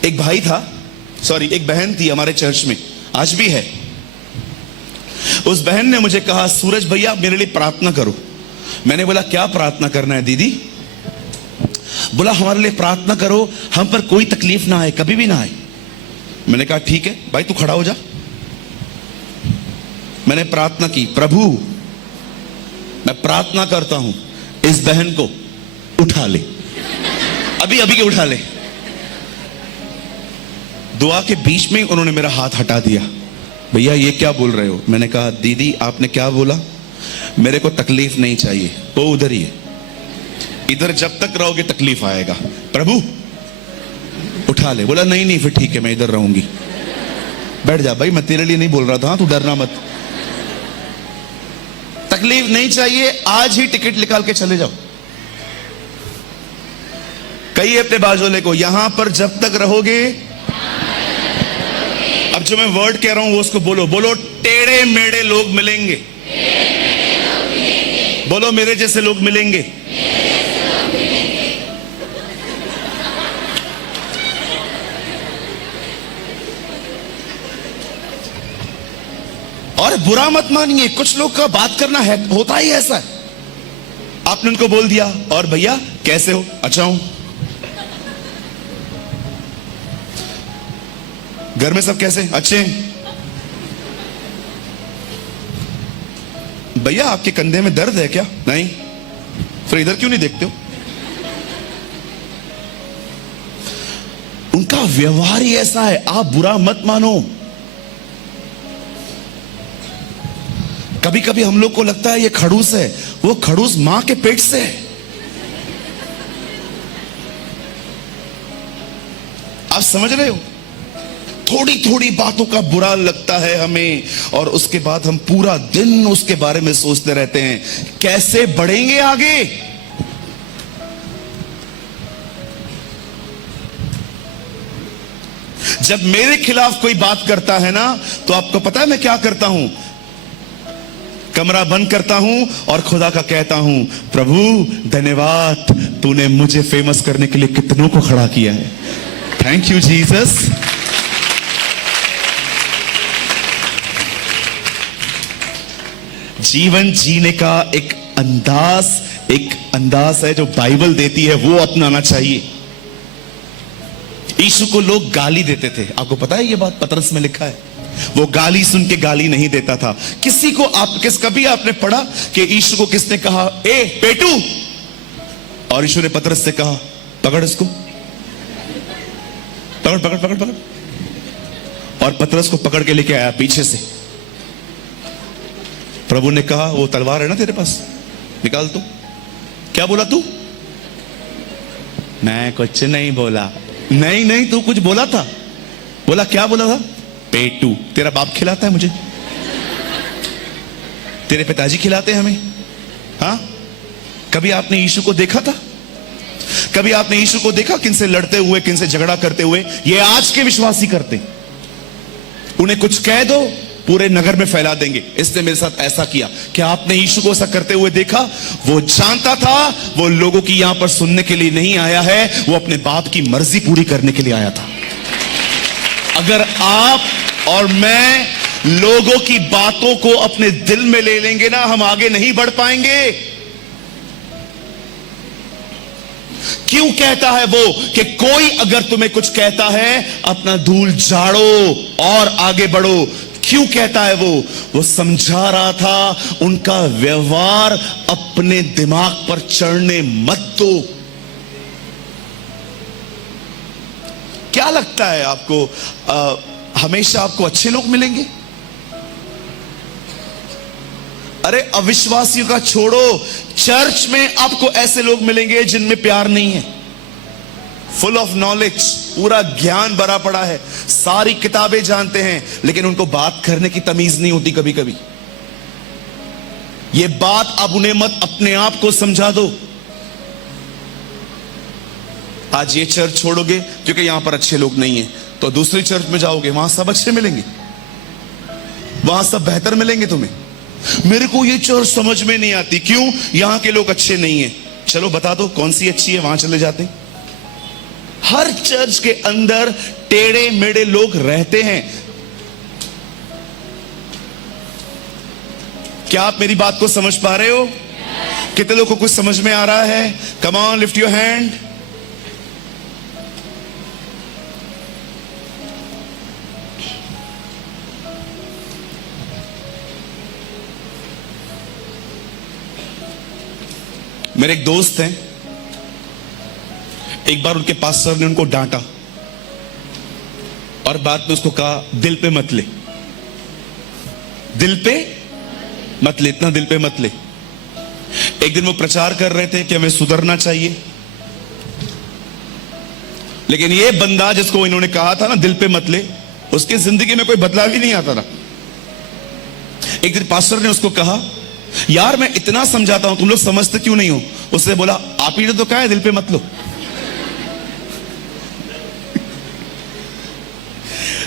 एक भाई था, सॉरी एक बहन थी हमारे चर्च में, आज भी है। उस बहन ने मुझे कहा सूरज भैया मेरे लिए प्रार्थना करो। मैंने बोला क्या प्रार्थना करना है दीदी? बोला हमारे लिए प्रार्थना करो, हम पर कोई तकलीफ ना आए, कभी भी ना आए। मैंने कहा ठीक है भाई, तू खड़ा हो जा। मैंने प्रार्थना की, प्रभु मैं प्रार्थना करता हूं इस बहन को उठा ले, अभी अभी के उठा ले। दुआ के बीच में उन्होंने मेरा हाथ हटा दिया। भैया ये क्या बोल रहे हो? मैंने कहा दीदी आपने क्या बोला? मेरे को तकलीफ नहीं चाहिए। वो उधर ही है, इधर जब तक रहोगे तकलीफ आएगा। प्रभु उठा ले। बोला नहीं नहीं फिर ठीक है मैं इधर रहूंगी। बैठ जा भाई, मैं तेरे लिए नहीं बोल रहा था, तू डरना मत। तकलीफ नहीं चाहिए, आज ही टिकट निकाल के चले जाओ। कहिए अपने बाजू वाले को, यहां पर जब तक रहोगे। अब जो मैं वर्ड कह रहा हूं वो उसको बोलो, बोलो टेढ़े मेढ़े लोग मिलेंगे। बोलो मेरे जैसे लोग मिलेंगे। और बुरा मत मानिए, कुछ लोग का बात करना है, होता ही ऐसा है। आपने उनको बोल दिया, और भैया कैसे हो? अच्छा हूं। घर में सब कैसे? अच्छे हैं। भैया आपके कंधे में दर्द है क्या? नहीं। फिर इधर क्यों नहीं देखते हो? उनका व्यवहार ही ऐसा है, आप बुरा मत मानो। कभी कभी हम लोग को लगता है ये खड़ूस है, वो खड़ूस मां के पेट से है। आप समझ रहे हो? थोड़ी थोड़ी बातों का बुरा लगता है हमें, और उसके बाद हम पूरा दिन उसके बारे में सोचते रहते हैं, कैसे बढ़ेंगे आगे। जब मेरे खिलाफ कोई बात करता है ना, तो आपको पता है मैं क्या करता हूं? कमरा बंद करता हूं और खुदा का कहता हूं, प्रभु धन्यवाद, तूने मुझे फेमस करने के लिए कितनों को खड़ा किया है। Thank you Jesus. जीवन जीने का एक अंदाज है जो बाइबल देती है, वो अपनाना चाहिए। यीशु को लोग गाली देते थे, आपको पता है ये बात? पतरस में लिखा है, वो गाली सुन के गाली नहीं देता था किसी को। कभी आपने पढ़ा कि यीशु को किसने कहा, ए पेटू? और यीशु ने पतरस से कहा, पकड़ इसको, पकड़ पकड़ पकड़ पकड़। और पतरस को पकड़ के लेके आया पीछे से। प्रभु ने कहा, वो तलवार है ना तेरे पास, निकाल तू। क्या बोला तू? मैं कुछ नहीं बोला। नहीं नहीं, तू कुछ बोला था। बोला, क्या बोला था? पेटू। तेरा बाप खिलाता है मुझे, तेरे पिताजी खिलाते हैं हमें। हाँ, कभी आपने यीशु को देखा था? कभी आपने यीशु को देखा किनसे लड़ते हुए, किनसे झगड़ा करते हुए? ये आज के विश्वासी करते। उन्हें कुछ कह दो, पूरे नगर में फैला देंगे, इसने मेरे साथ ऐसा किया। क्या आपने यीशु को ऐसा करते हुए देखा? वो जानता था वो लोगों की यहां पर सुनने के लिए नहीं आया है, वो अपने बाप की मर्जी पूरी करने के लिए आया था। अगर आप और मैं लोगों की बातों को अपने दिल में ले लेंगे ना, हम आगे नहीं बढ़ पाएंगे। क्यों कहता है वो कि कोई अगर तुम्हें कुछ कहता है, अपना धूल झाड़ो और आगे बढ़ो? क्यों कहता है वो समझा रहा था, उनका व्यवहार अपने दिमाग पर चढ़ने मत दो। क्या लगता है आपको, हमेशा आपको अच्छे लोग मिलेंगे? अरे अविश्वासियों का छोड़ो, चर्च में आपको ऐसे लोग मिलेंगे जिनमें प्यार नहीं है, फुल ऑफ नॉलेज, पूरा ज्ञान भरा पड़ा है, सारी किताबें जानते हैं, लेकिन उनको बात करने की तमीज नहीं होती। कभी कभी ये बात अब उन्हें मत, अपने आप को समझा दो। आज ये चर्च छोड़ोगे क्योंकि यहां पर अच्छे लोग नहीं हैं, तो दूसरी चर्च में जाओगे, वहां सब अच्छे मिलेंगे, वहां सब बेहतर मिलेंगे तुम्हें। मेरे को ये चर्च समझ में नहीं आती, क्यों? यहां के लोग अच्छे नहीं हैं। चलो बता दो कौन सी अच्छी है, वहां चले जाते हैं। हर चर्च के अंदर टेढ़े मेढ़े लोग रहते हैं। क्या आप मेरी बात को समझ पा रहे हो? कितने लोगों को कुछ समझ में आ रहा है? Come on, lift your hand. मेरे एक दोस्त हैं, एक बार उनके पास्टर ने उनको डांटा और बाद में उसको कहा, दिल पे मत ले, दिल पे मत ले, इतना दिल पे मत ले। एक दिन वो प्रचार कर रहे थे कि हमें सुधरना चाहिए, लेकिन ये बंदा जिसको इन्होंने कहा था ना दिल पे मत ले, उसकी जिंदगी में कोई बदलाव ही नहीं आता था। एक दिन पास्टर ने उसको कहा, यार मैं इतना समझाता हूं, तुम लोग समझते क्यों नहीं हो? उसने बोला, आप ही ने तो कहा है दिल पे मत लो।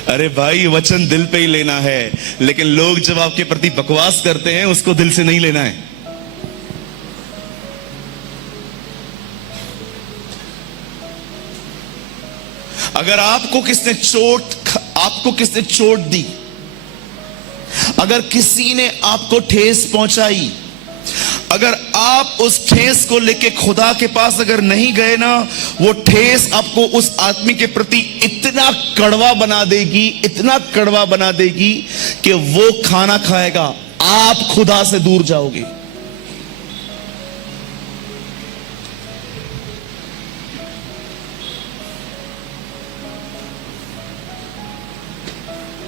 अरे भाई, वचन दिल पे ही लेना है, लेकिन लोग जब आपके प्रति बकवास करते हैं उसको दिल से नहीं लेना है। अगर आपको किसने चोट दी, अगर किसी ने आपको ठेस पहुंचाई, अगर आप उस ठेस को लेके खुदा के पास अगर नहीं गए ना, वो ठेस आपको उस आदमी के प्रति इतना कड़वा बना देगी, इतना कड़वा बना देगी कि वो खाना खाएगा, आप खुदा से दूर जाओगे।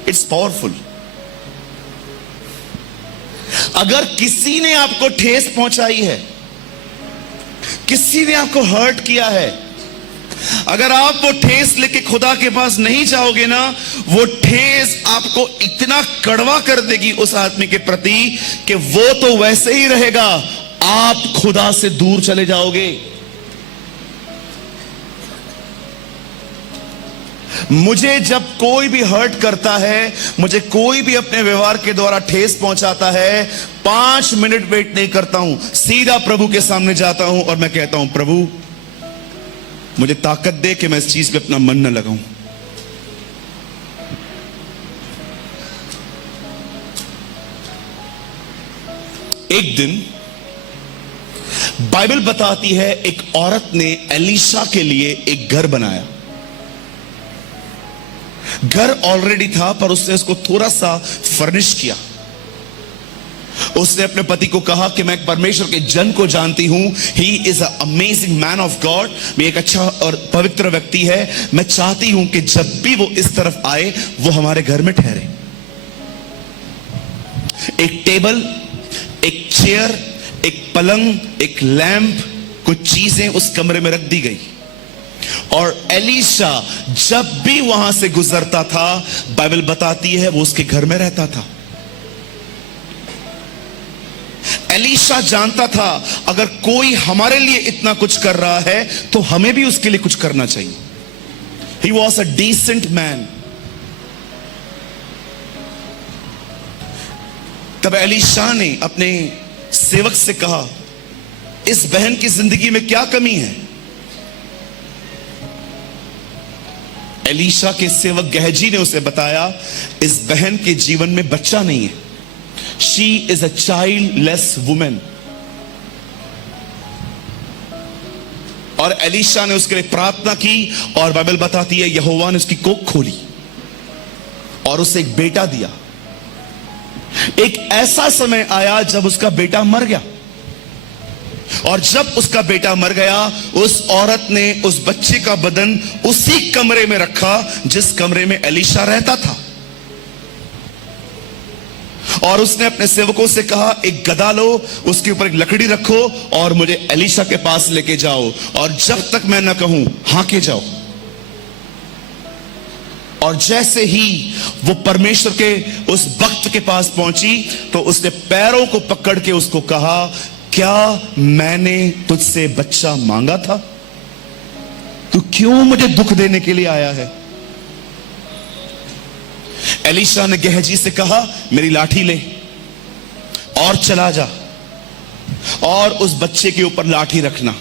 It's powerful. अगर किसी ने आपको ठेस पहुंचाई है, किसी ने आपको हर्ट किया है, अगर आप वो ठेस लेके खुदा के पास नहीं जाओगे ना, वो ठेस आपको इतना कड़वा कर देगी उस आदमी के प्रति कि वो तो वैसे ही रहेगा, आप खुदा से दूर चले जाओगे। मुझे जब कोई भी हर्ट करता है, मुझे कोई भी अपने व्यवहार के द्वारा ठेस पहुंचाता है, 5 मिनट वेट नहीं करता हूं, सीधा प्रभु के सामने जाता हूं और मैं कहता हूं, प्रभु मुझे ताकत दे कि मैं इस चीज पे अपना मन न लगाऊं। एक दिन बाइबल बताती है, एक औरत ने एलीशा के लिए एक घर बनाया। घर ऑलरेडी था पर उसने इसको थोड़ा सा फर्निश किया। उसने अपने पति को कहा कि मैं परमेश्वर के जन को जानती हूं, he is a amazing man of God, मैं एक अच्छा और पवित्र व्यक्ति है, मैं चाहती हूं कि जब भी वो इस तरफ आए वो हमारे घर में ठहरे। एक टेबल, एक चेयर, एक पलंग, एक लैंप, कुछ चीजें उस कमरे में रख दी गई। और एलीशा जब भी वहां से गुजरता था, बाइबल बताती है वो उसके घर में रहता था। एलीशा जानता था अगर कोई हमारे लिए इतना कुछ कर रहा है तो हमें भी उसके लिए कुछ करना चाहिए। He was a decent man. तब एलीशा ने अपने सेवक से कहा, इस बहन की जिंदगी में क्या कमी है? एलीशा के सेवक गहजी ने उसे बताया, इस बहन के जीवन में बच्चा नहीं है, she is a childless women. और एलीशा ने उसके लिए प्रार्थना की और बाइबल बताती है यहोवा ने उसकी कोख खोली और उसे एक बेटा दिया। एक ऐसा समय आया जब उसका बेटा मर गया, और जब उसका बेटा मर गया, उस औरत ने उस बच्चे का बदन उसी कमरे में रखा जिस कमरे में एलीशा रहता था। और उसने अपने सेवकों से कहा, एक गधा लो, उसके ऊपर एक लकड़ी रखो और मुझे एलीशा के पास लेके जाओ, और जब तक मैं ना कहूं हांके जाओ। और जैसे ही वो परमेश्वर के उस भक्त के पास पहुंची तो उसने पैरों को पकड़ के उसको कहा, क्या मैंने तुझसे बच्चा मांगा था? तू क्यों मुझे दुख देने के लिए आया है? एलीशा ने गहजी से कहा, मेरी लाठी ले और चला जा और उस बच्चे के ऊपर लाठी रखना।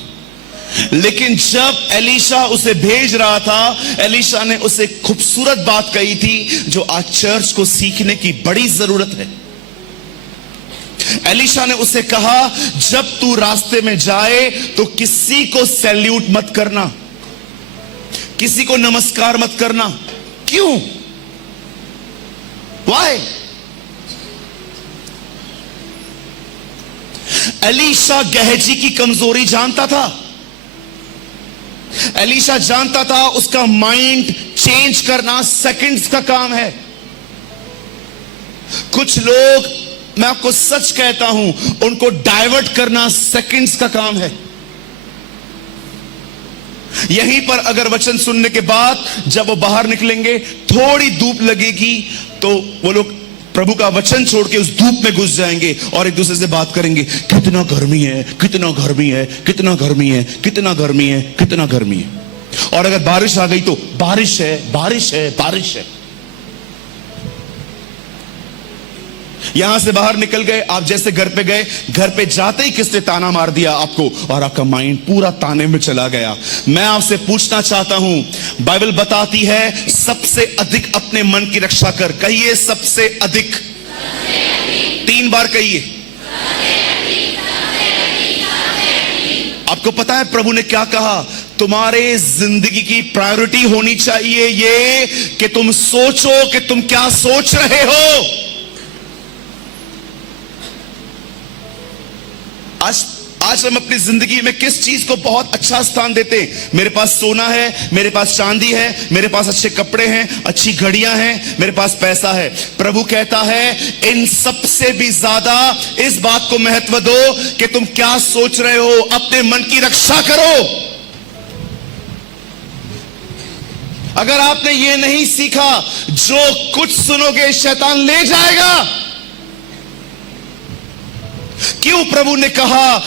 लेकिन जब एलीशा उसे भेज रहा था, एलीशा ने उसे खूबसूरत बात कही थी जो आज चर्च को सीखने की बड़ी जरूरत है। एलीशा ने उसे कहा, जब तू रास्ते में जाए तो किसी को सैल्यूट मत करना, किसी को नमस्कार मत करना। क्यों? वाई? एलीशा गहजी की कमजोरी जानता था। एलीशा जानता था उसका माइंड चेंज करना सेकंड्स का काम है। कुछ लोग, मैं आपको सच कहता हूं, उनको डाइवर्ट करना सेकंड्स का काम है। यहीं पर अगर वचन सुनने के बाद जब वो बाहर निकलेंगे, थोड़ी धूप लगेगी तो वो लोग प्रभु का वचन छोड़ के उस धूप में घुस जाएंगे और एक दूसरे से बात करेंगे, कितना गर्मी है, कितना गर्मी है, कितना गर्मी है, कितना गर्मी है, कितना गर्मी है। और अगर बारिश आ गई तो बारिश है, बारिश है, बारिश है। यहां से बाहर निकल गए, आप जैसे घर पे गए, घर पे जाते ही किसने ताना मार दिया आपको और आपका माइंड पूरा ताने में चला गया। मैं आपसे पूछना चाहता हूं, बाइबल बताती है सबसे अधिक अपने मन की रक्षा कर। कहिए सबसे अधिक, 3 बार कहिए। आपको पता है प्रभु ने क्या कहा? तुम्हारे जिंदगी की प्रायोरिटी होनी चाहिए ये कि तुम सोचो कि तुम क्या सोच रहे हो। आज हम अपनी जिंदगी में किस चीज को बहुत अच्छा स्थान देते हैं? मेरे पास सोना है, मेरे पास चांदी है, मेरे पास अच्छे कपड़े हैं, अच्छी घड़ियां हैं, मेरे पास पैसा है। प्रभु कहता है इन सब से भी ज्यादा इस बात को महत्व दो कि तुम क्या सोच रहे हो। अपने मन की रक्षा करो। अगर आपने ये नहीं सीखा, जो कुछ सुनोगे शैतान ले जाएगा। क्यों प्रभु ने कहा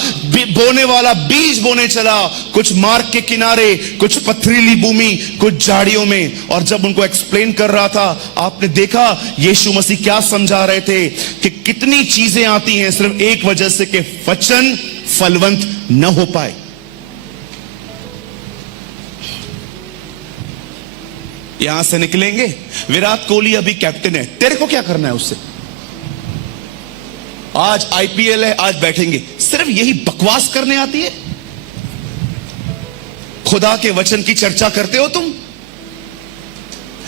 बोने वाला बीज बोने चला, कुछ मार्ग के किनारे, कुछ पथरीली भूमि, कुछ झाड़ियों में। और जब उनको एक्सप्लेन कर रहा था, आपने देखा यीशु मसीह क्या समझा रहे थे कि कितनी चीजें आती हैं सिर्फ एक वजह से कि वचन फलवंत न हो पाए। यहां से निकलेंगे, विराट कोहली अभी कैप्टन है, तेरे को क्या करना है उससे? आज आईपीएल है, आज बैठेंगे, सिर्फ यही बकवास करने आती है। खुदा के वचन की चर्चा करते हो तुम?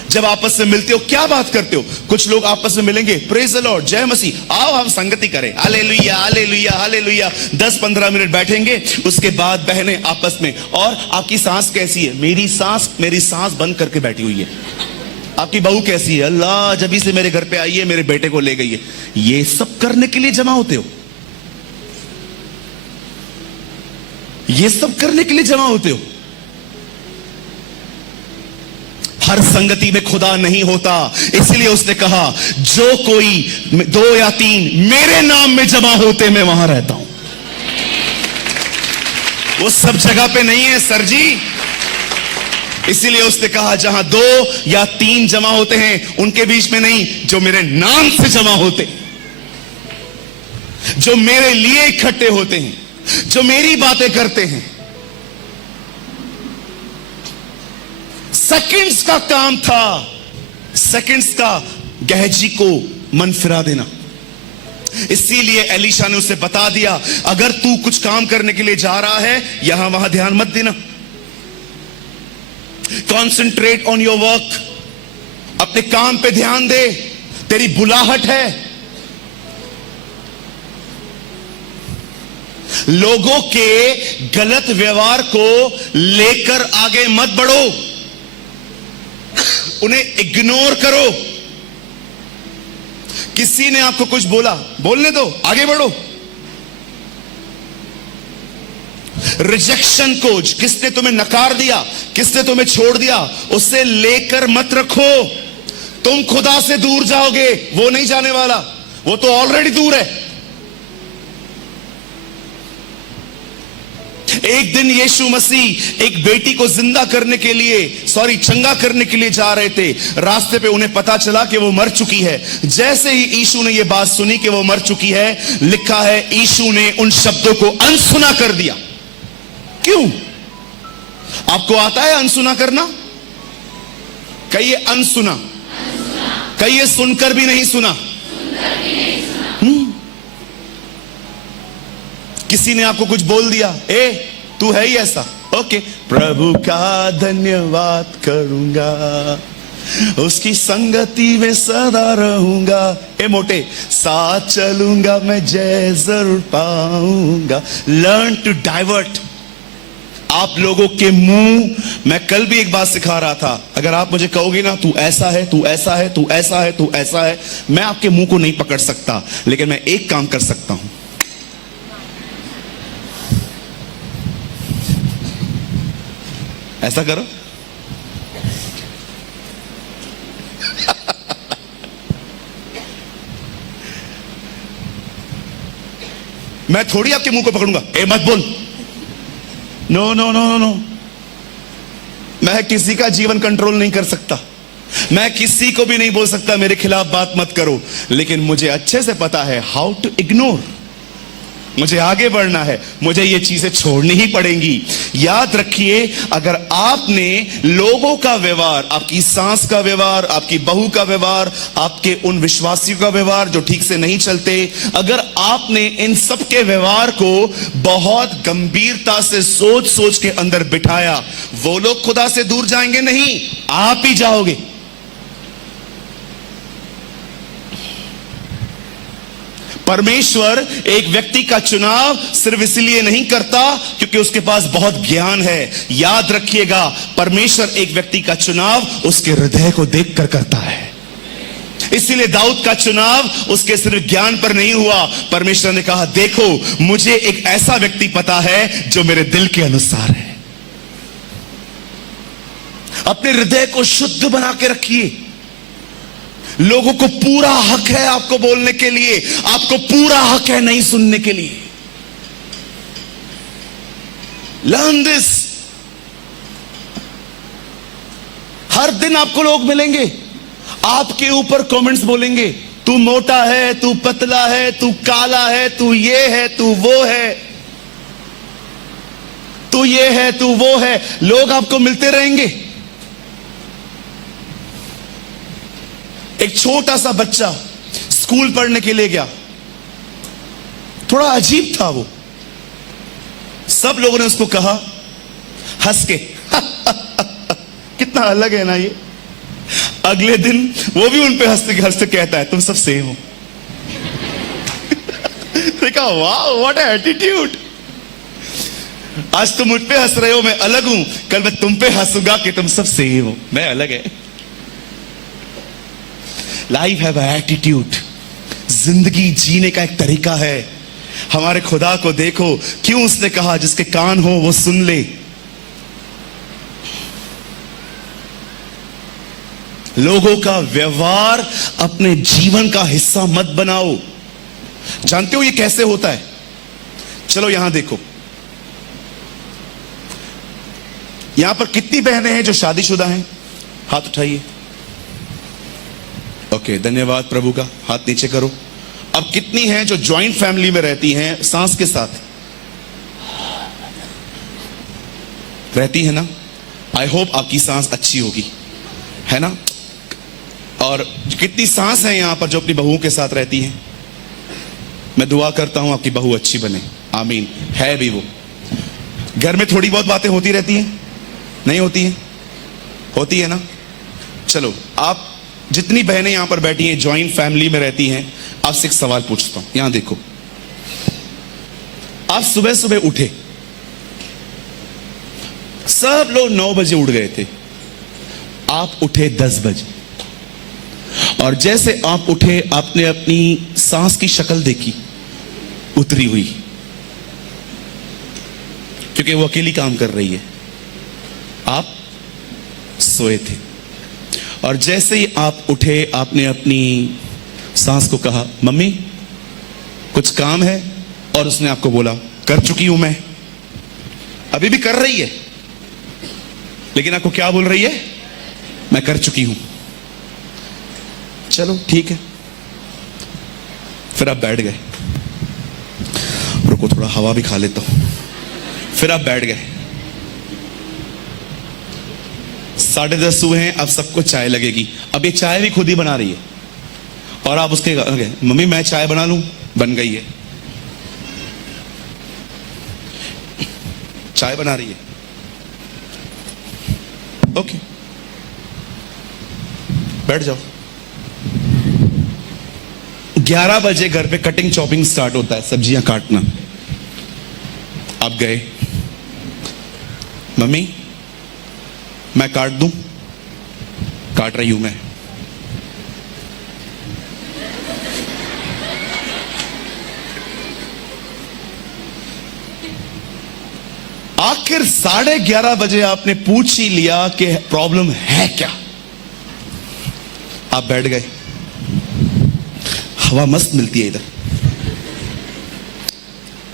जब आपस में मिलते हो क्या बात करते हो? कुछ लोग आपस में मिलेंगे, प्रेज द लॉर्ड, जय मसीह, आओ हम संगति करें, हालेलुया हालेलुया हालेलुया। 10-15 मिनट बैठेंगे, उसके बाद बहनें आपस में, और आपकी सांस कैसी है? मेरी सांस बंद करके बैठी हुई है। आपकी बहू कैसी है? अल्लाह जब से मेरे घर पे आई है, मेरे बेटे को ले गई है। ये सब करने के लिए जमा होते हो? ये सब करने के लिए जमा होते हो? हर संगति में खुदा नहीं होता, इसलिए उसने कहा जो कोई 2 या 3 मेरे नाम में जमा होते मैं वहां रहता हूं। वो सब जगह पे नहीं है सर जी। इसीलिए उसने कहा जहां 2 या 3 जमा होते हैं उनके बीच में नहीं, जो मेरे नाम से जमा होते, जो मेरे लिए इकट्ठे होते हैं, जो मेरी बातें करते हैं। सेकंड्स का काम था, सेकंड्स का गहजी को मन फिरा देना। इसीलिए एलीशा ने उसे बता दिया, अगर तू कुछ काम करने के लिए जा रहा है, यहां वहां ध्यान मत देना। कॉन्सेंट्रेट ऑन योर वर्क, अपने काम पे ध्यान दे, तेरी बुलाहट है। लोगों के गलत व्यवहार को लेकर आगे मत बढ़ो, उन्हें इग्नोर करो। किसी ने आपको कुछ बोला, बोलने दो, आगे बढ़ो। रिजेक्शन को, किसने तुम्हें नकार दिया, किसने तुम्हें छोड़ दिया, उससे लेकर मत रखो। तुम खुदा से दूर जाओगे, वो नहीं जाने वाला, वो तो ऑलरेडी दूर है। एक दिन यीशु मसीह एक बेटी को जिंदा करने के लिए, चंगा करने के लिए जा रहे थे। रास्ते पे उन्हें पता चला कि वो मर चुकी है। जैसे ही यीशु ने यह बात सुनी कि वो मर चुकी है, लिखा है यीशु ने उन शब्दों को अनसुना कर दिया। क्यों? आपको आता है अनसुना करना? कहिए अनसुना, कहिए सुनकर भी नहीं सुना। किसी ने आपको कुछ बोल दिया, तू है ही ऐसा, ओके, प्रभु का धन्यवाद करूंगा, उसकी संगति में सदा रहूंगा, मोटे साथ चलूंगा, मैं जय जरूर पाऊंगा। Learn to divert. आप लोगों के मुंह, मैं कल भी एक बात सिखा रहा था, अगर आप मुझे कहोगे ना तू ऐसा है, तू ऐसा है, तू ऐसा है, तू ऐसा है, मैं आपके मुंह को नहीं पकड़ सकता, लेकिन मैं एक काम कर सकता हूं। ऐसा करो। मैं थोड़ी आपके मुंह को पकड़ूंगा, मत बोल। No no no no no, मैं किसी का जीवन कंट्रोल नहीं कर सकता। मैं किसी को भी नहीं बोल सकता मेरे खिलाफ बात मत करो, लेकिन मुझे अच्छे से पता है हाउ टू इग्नोर। मुझे आगे बढ़ना है, मुझे ये चीजें छोड़नी ही पड़ेंगी। याद रखिए, अगर आपने लोगों का व्यवहार, आपकी सास का व्यवहार, आपकी बहू का व्यवहार, आपके उन विश्वासियों का व्यवहार जो ठीक से नहीं चलते, अगर आपने इन सब के व्यवहार को बहुत गंभीरता से सोच सोच के अंदर बिठाया, वो लोग खुदा से दूर जाएंगे नहीं, आप ही जाओगे। परमेश्वर एक व्यक्ति का चुनाव सिर्फ इसलिए नहीं करता क्योंकि उसके पास बहुत ज्ञान है। याद रखिएगा, परमेश्वर एक व्यक्ति का चुनाव उसके हृदय को देखकर करता है। इसीलिए दाऊद का चुनाव उसके सिर्फ ज्ञान पर नहीं हुआ। परमेश्वर ने कहा, देखो मुझे एक ऐसा व्यक्ति पता है जो मेरे दिल के अनुसार है। अपने हृदय को शुद्ध बना के रखिए। लोगों को पूरा हक है आपको बोलने के लिए, आपको पूरा हक है नहीं सुनने के लिए। Learn this. हर दिन आपको लोग मिलेंगे, आपके ऊपर कमेंट्स बोलेंगे, तू मोटा है, तू पतला है, तू काला है, तू ये है, तू वो है, तू ये है, तू वो है। लोग आपको मिलते रहेंगे। एक छोटा सा बच्चा स्कूल पढ़ने के लिए गया, थोड़ा अजीब था वो। सब लोगों ने उसको कहा हंस के कितना अलग है ना ये। अगले दिन वो भी उन पे हंसते हंसते कहता है, तुम सब सेम हो। देखा, वाह व्हाट एटीट्यूड। आज तुम मुझ पे हंस रहे हो, मैं अलग हूं, कल मैं तुम पे हंसूंगा कि तुम सब सेम हो, मैं अलग है। Life have attitude. जिंदगी जीने का एक तरीका है। हमारे खुदा को देखो, क्यों उसने कहा जिसके कान हो वो सुन ले। लोगों का व्यवहार अपने जीवन का हिस्सा मत बनाओ। जानते हो ये कैसे होता है? चलो यहां देखो, यहां पर कितनी बहनें हैं जो शादीशुदा हैं? हाथ उठाइए। ओके, धन्यवाद प्रभु का। हाथ नीचे करो। अब कितनी हैं जो ज्वाइंट फैमिली में रहती हैं, सास के साथ रहती है ना? आई होप आपकी सास अच्छी होगी, है ना? और कितनी सास हैं यहां पर जो अपनी बहुओं के साथ रहती हैं? मैं दुआ करता हूं आपकी बहू अच्छी बने, आमीन। है भी वो। घर में थोड़ी बहुत बातें होती रहती हैं, नहीं होती हैं? होती है ना? चलो, आप जितनी बहनें यहां पर बैठी हैं ज्वाइंट फैमिली में रहती हैं, आपसे एक सवाल पूछता हूं। यहां देखो, आप सुबह सुबह उठे, सब लोग 9 बजे उठ गए थे, आप उठे 10 बजे, और जैसे आप उठे आपने अपनी सास की शक्ल देखी, उतरी हुई, क्योंकि वो अकेली काम कर रही है, आप सोए थे। और जैसे ही आप उठे आपने अपनी सास को कहा, मम्मी कुछ काम है, और उसने आपको बोला, कर चुकी हूं मैं। अभी भी कर रही है, लेकिन आपको क्या बोल रही है? मैं कर चुकी हूं। चलो ठीक है। फिर आप बैठ गए। रुको थोड़ा हवा भी खा लेता हूं। फिर आप बैठ गए। 10:30 हुए हैं, अब सबको चाय लगेगी। अब ये चाय भी खुद ही बना रही है, और आप उसके मम्मी मैं चाय बना लूं? बन गई है, चाय बना रही है। ओके, बैठ जाओ। 11 बजे घर पे कटिंग चॉपिंग स्टार्ट होता है, सब्जियां काटना। आप गए, मम्मी मैं काट दूं? काट रही हूं मैं। आखिर 11:30 बजे आपने पूछ ही लिया कि प्रॉब्लम है क्या। आप बैठ गए। हवा मस्त मिलती है इधर।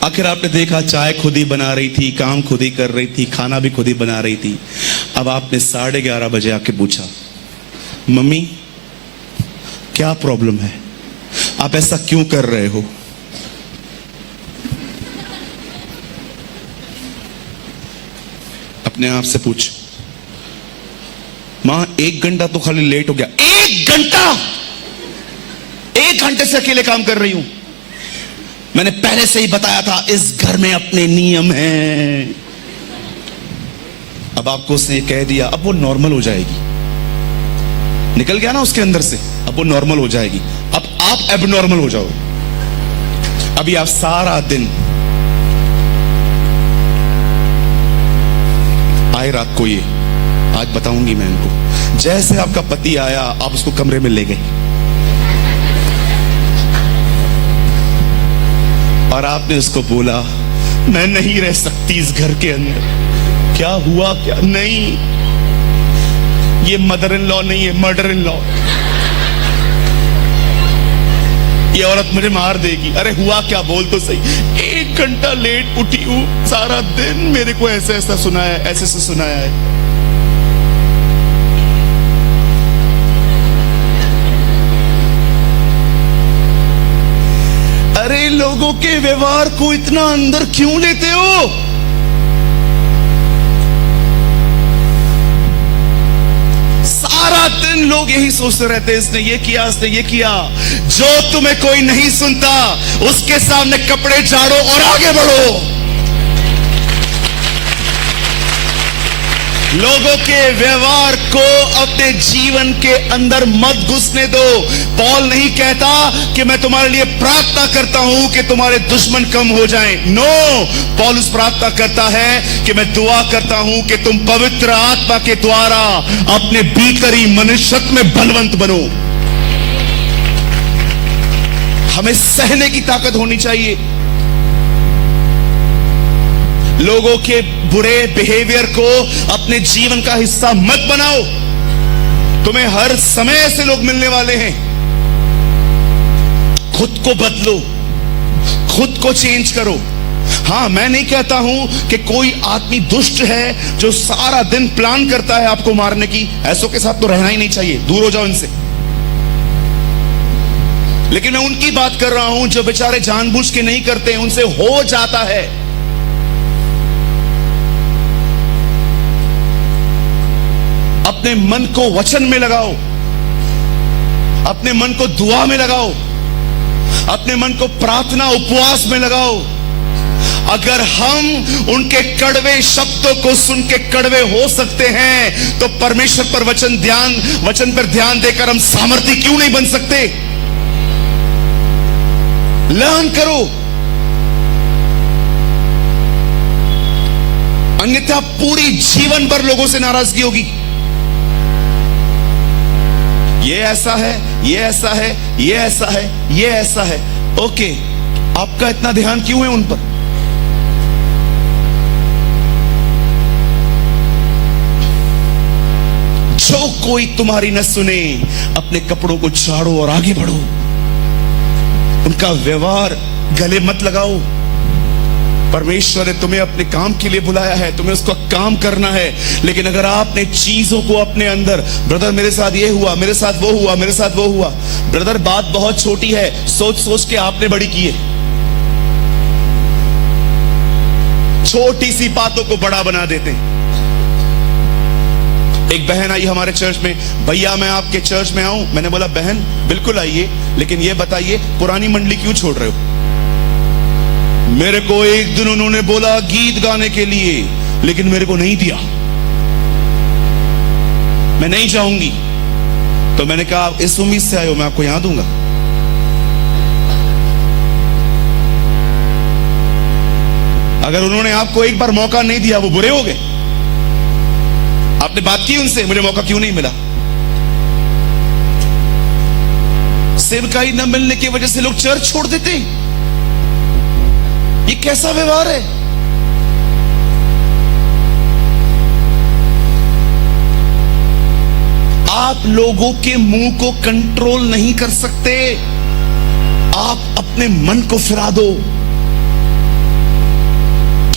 आखिर आपने देखा चाय खुद ही बना रही थी, काम खुद ही कर रही थी, खाना भी खुद ही बना रही थी। अब आपने 11:30 बजे आके पूछा, मम्मी क्या प्रॉब्लम है, आप ऐसा क्यों कर रहे हो? अपने आप से पूछ। मां 1 घंटा तो खाली लेट हो गया। 1 घंटा, 1 घंटे से अकेले काम कर रही हूं। मैंने पहले से ही बताया था इस घर में अपने नियम हैं। अब आपको उसने कह दिया, अब वो नॉर्मल हो जाएगी। निकल गया ना उसके अंदर से, अब वो नॉर्मल हो जाएगी। अब आप एबनॉर्मल हो जाओगे। अभी आप सारा दिन आए रात को, ये आज बताऊंगी मैं इनको। जैसे आपका पति आया, आप उसको कमरे में ले गए और आपने उसको बोला मैं नहीं रह सकती इस घर के अंदर। क्या हुआ? क्या नहीं, ये मदर इन लॉ नहीं है, मर्डर इन लॉ। ये औरत मुझे मार देगी। अरे हुआ क्या, बोल तो सही। 1 घंटा लेट उठी हूं, सारा दिन मेरे को ऐसा ऐसा सुनाया, ऐसे से सुनाया है। अरे लोगों के व्यवहार को इतना अंदर क्यों लेते हो? सारा दिन लोग यही सोचते रहते हैं, इसने ये किया, इसने ये किया। जो तुम्हें कोई नहीं सुनता उसके सामने कपड़े झाड़ो और आगे बढ़ो। लोगों के व्यवहार को अपने जीवन के अंदर मत घुसने दो। पौल नहीं कहता कि मैं तुम्हारे लिए प्रार्थना करता हूं कि तुम्हारे दुश्मन कम हो जाएं। नो, पौलुस प्रार्थना करता है कि मैं दुआ करता हूं कि तुम पवित्र आत्मा के द्वारा अपने भीतरी मनुष्यत्व में बलवंत बनो। हमें सहने की ताकत होनी चाहिए। लोगों के बुरे बिहेवियर को अपने जीवन का हिस्सा मत बनाओ। तुम्हें हर समय ऐसे लोग मिलने वाले हैं। खुद को बदलो, खुद को चेंज करो। हां, मैं नहीं कहता हूं कि कोई आदमी दुष्ट है जो सारा दिन प्लान करता है आपको मारने की। ऐसों के साथ तो रहना ही नहीं चाहिए, दूर हो जाओ इनसे। लेकिन मैं उनकी बात कर रहा हूं जो बेचारे जानबूझ के नहीं करते, उनसे हो जाता है। अपने मन को वचन में लगाओ, अपने मन को दुआ में लगाओ, अपने मन को प्रार्थना उपवास में लगाओ। अगर हम उनके कड़वे शब्दों को सुन के कड़वे हो सकते हैं तो परमेश्वर पर वचन पर ध्यान देकर हम सामर्थी क्यों नहीं बन सकते? लर्न करो, अन्यथा पूरी जीवन भर लोगों से नाराजगी होगी। ये ऐसा है, ये ऐसा है, ये ऐसा है, ये ऐसा है। ओके, आपका इतना ध्यान क्यों है उन पर? जो कोई तुम्हारी न सुने, अपने कपड़ों को झाड़ो और आगे बढ़ो। उनका व्यवहार गले मत लगाओ। परमेश्वर ने तुम्हें अपने काम के लिए बुलाया है, तुम्हें उसका काम करना है। लेकिन अगर आपने चीजों को अपने अंदर, ब्रदर मेरे साथ ये हुआ, मेरे साथ वो हुआ, मेरे साथ वो हुआ। ब्रदर बात बहुत छोटी है, सोच सोच के आपने बड़ी की है। छोटी सी बातों को बड़ा बना देते हैं। एक बहन आई हमारे चर्च में, भैया मैं आपके चर्च में आऊं? मैंने बोला बहन बिल्कुल आइए, लेकिन ये बताइए पुरानी मंडली क्यों छोड़ रहे हो? मेरे को एक दिन उन्होंने बोला गीत गाने के लिए, लेकिन मेरे को नहीं दिया, मैं नहीं जाऊंगी। तो मैंने कहा आप इस उम्मीद से आए हो, मैं आपको यहां दूंगा। अगर उन्होंने आपको एक बार मौका नहीं दिया, वो बुरे हो गए। आपने बात की उनसे, मुझे मौका क्यों नहीं मिला? सेवकाई न मिलने की वजह से लोग चर्च छोड़ देते हैं। ये कैसा व्यवहार है? आप लोगों के मुंह को कंट्रोल नहीं कर सकते। आप अपने मन को फिरा दो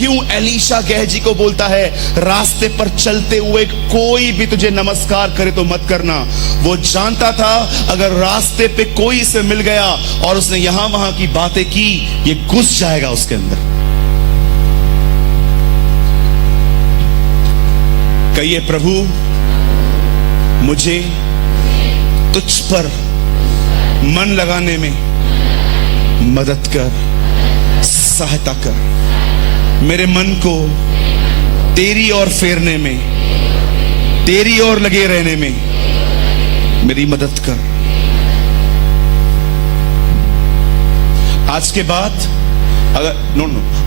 क्यों एलीशा गेहजी को बोलता है रास्ते पर चलते हुए कोई भी तुझे नमस्कार करे तो मत करना। वो जानता था अगर रास्ते पे कोई इसे मिल गया और उसने यहां वहां की बातें की, ये घुस जाएगा उसके अंदर। कहिए, प्रभु मुझे तुझ पर मन लगाने में मदद कर, सहायता कर। मेरे मन को तेरी ओर फेरने में, तेरी ओर लगे रहने में मेरी मदद कर। आज के बाद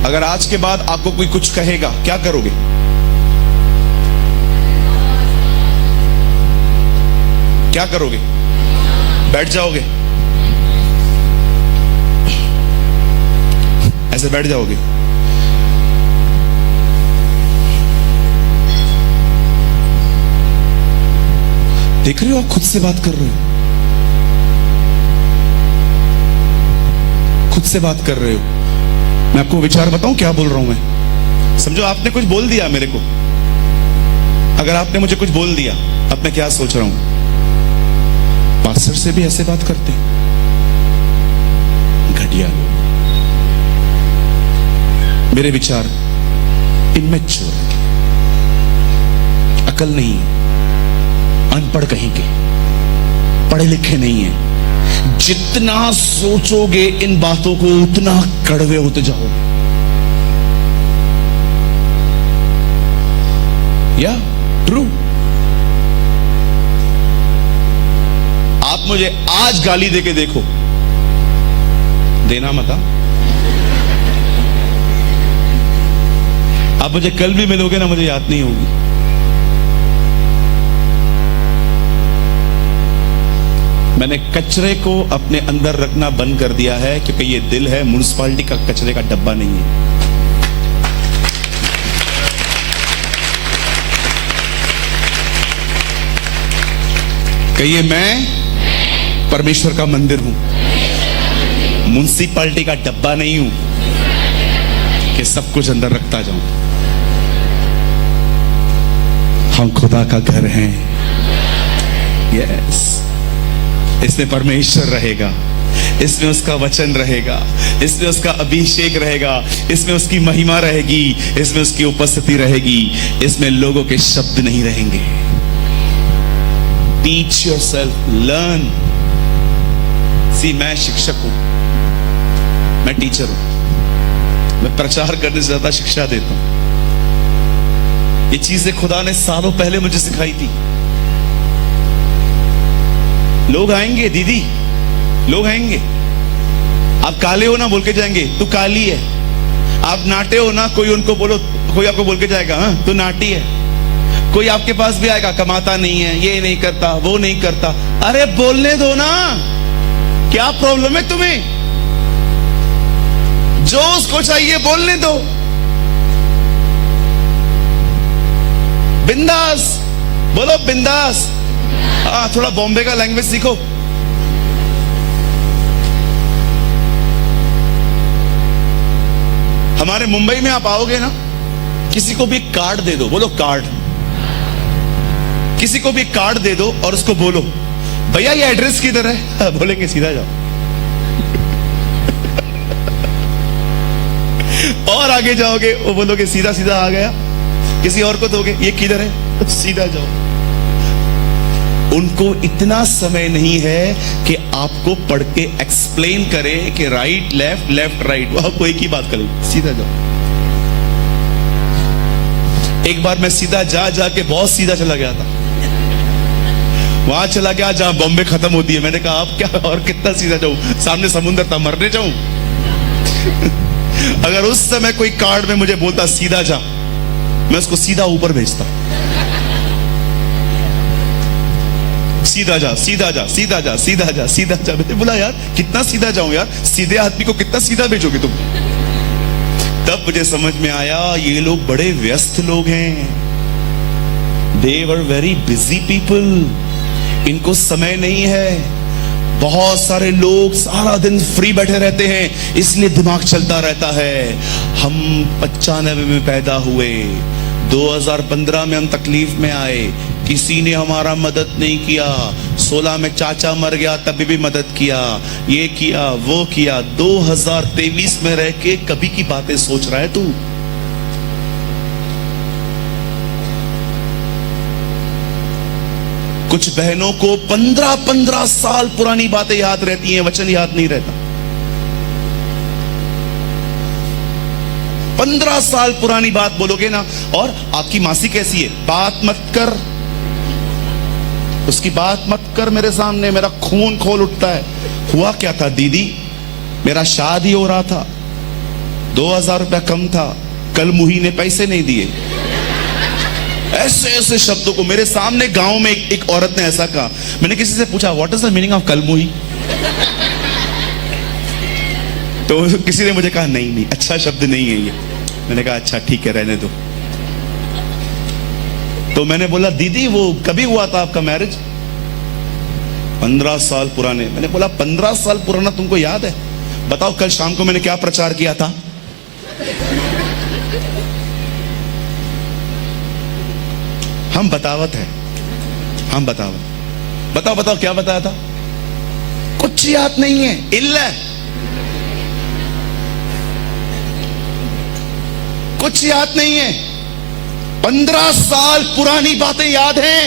अगर आज के बाद आपको कोई कुछ कहेगा, क्या करोगे? क्या करोगे? बैठ जाओगे? ऐसे बैठ जाओगे? देख रहे हो, आप खुद से बात कर रहे हो, खुद से बात कर रहे हो। मैं आपको विचार बताऊं क्या बोल रहा हूं मैं? समझो आपने कुछ बोल दिया मेरे को। अगर आपने मुझे कुछ बोल दिया, अब मैं क्या सोच रहा हूं? पास्टर से भी ऐसे बात करते हैं? घटिया लोग। मेरे विचार इनमेच्योर, अकल नहीं है, अनपढ़ कहीं के, पढ़े लिखे नहीं है। जितना सोचोगे इन बातों को उतना कड़वे होते जाओगे। या ट्रू। आप मुझे आज गाली देके देखो, देना मत। आप मुझे कल भी मिलोगे ना, मुझे याद नहीं होगी। मैंने कचरे को अपने अंदर रखना बंद कर दिया है, क्योंकि ये दिल है, म्युनिसिपैलिटी का कचरे का डब्बा नहीं है। कहिए, मैं परमेश्वर का मंदिर हूं, म्युनिसिपैलिटी का डब्बा नहीं हूं कि सब कुछ अंदर रखता जाऊं। हम खुदा का घर हैं। यस, इसमें परमेश्वर रहेगा, इसमें उसका वचन रहेगा, इसमें उसका अभिषेक रहेगा, इसमें उसकी महिमा रहेगी, इसमें उसकी उपस्थिति रहेगी, इसमें लोगों के शब्द नहीं रहेंगे। Teach yourself, learn. सी, मैं शिक्षक हूं, मैं टीचर हूं, मैं प्रचार करने से ज्यादा शिक्षा देता हूं। ये चीजें खुदा ने सालों पहले मुझे सिखाई थी। लोग आएंगे, दीदी, लोग आएंगे, आप काले हो ना, बोल के जाएंगे तू काली है। आप नाटे हो ना, कोई उनको बोलो, कोई आपको बोल के जाएगा हाँ तू नाटी है। कोई आपके पास भी आएगा, कमाता नहीं है, ये नहीं करता, वो नहीं करता। अरे बोलने दो ना, क्या प्रॉब्लम है तुम्हें? जो उसको चाहिए बोलने दो, बिंदास बोलो, बिंदास। हाँ, थोड़ा बॉम्बे का लैंग्वेज सीखो। हमारे मुंबई में आप आओगे ना, किसी को भी कार्ड दे दो, बोलो कार्ड। किसी को भी कार्ड दे दो और उसको बोलो भैया ये एड्रेस किधर है, बोलेंगे सीधा जाओ। और आगे जाओगे, वो बोलोगे सीधा सीधा आ गया। किसी और को दोगे, ये किधर है, सीधा जाओ। उनको इतना समय नहीं है कि आपको पढ़ के एक्सप्लेन करे कि राइट लेफ्ट, लेफ्ट राइट। वह कोई की बात करे, सीधा जाओ। एक बार मैं सीधा जा जाके बहुत सीधा चला गया था, वहां चला गया जहां बॉम्बे खत्म होती है। मैंने कहा आप क्या और कितना सीधा जाऊं, सामने समुद्र था, मरने जाऊं। अगर उस समय कोई कार्ड में मुझे बोलता सीधा जा, मैं उसको सीधा ऊपर भेजता। सीधा जा, सीधा जा, सीधा जा, सीधा जा, सीधा जा। मैंने बोला यार कितना सीधा जाऊं यार, सीधे आदमी को कितना सीधा भेजोगे तुम? तब मुझे समझ में आया ये लोग बड़े व्यस्त लोग हैं। They were very busy people। इनको समय नहीं है बहुत सारे लोग सारा दिन फ्री बैठे रहते हैं, इसलिए दिमाग चलता रहता है। हम 95 में पैदा हुए, 2015 में हम तकलीफ में आए, किसी ने हमारा मदद नहीं किया। 16 में चाचा मर गया, तभी भी मदद किया, ये किया वो किया। 2023 में रह के कभी की बातें सोच रहा है तू? कुछ बहनों को 15-15 साल पुरानी बातें याद रहती हैं, वचन याद नहीं रहता। 15 साल पुरानी बात बोलोगे ना, और आपकी मासी कैसी है, बात मत कर, उसकी बात मत कर मेरे सामने, मेरा खून खोल उठता है। हुआ क्या था दीदी, मेरा शादी हो रहा था, 2000 रुपया कम था, कल मुही ने पैसे नहीं दिए। ऐसे ऐसे शब्दों को मेरे सामने गांव में एक औरत ने ऐसा कहा। मैंने किसी से पूछा what is the meaning of कलमुही, तो किसी ने मुझे कहा नहीं अच्छा शब्द नहीं है ये। मैंने कहा अच्छा ठीक है रहने दो। तो मैंने बोला दीदी वो कभी हुआ था आपका मैरिज? 15 साल पुराने। मैंने बोला 15 साल पुराना तुमको याद है? बताओ कल शाम को मैंने क्या प्रचार किया था? हम बतावत है, हम बतावत। बताओ क्या बताया था? कुछ याद नहीं है, इल्ला कुछ याद नहीं है। 15 साल पुरानी बातें याद हैं।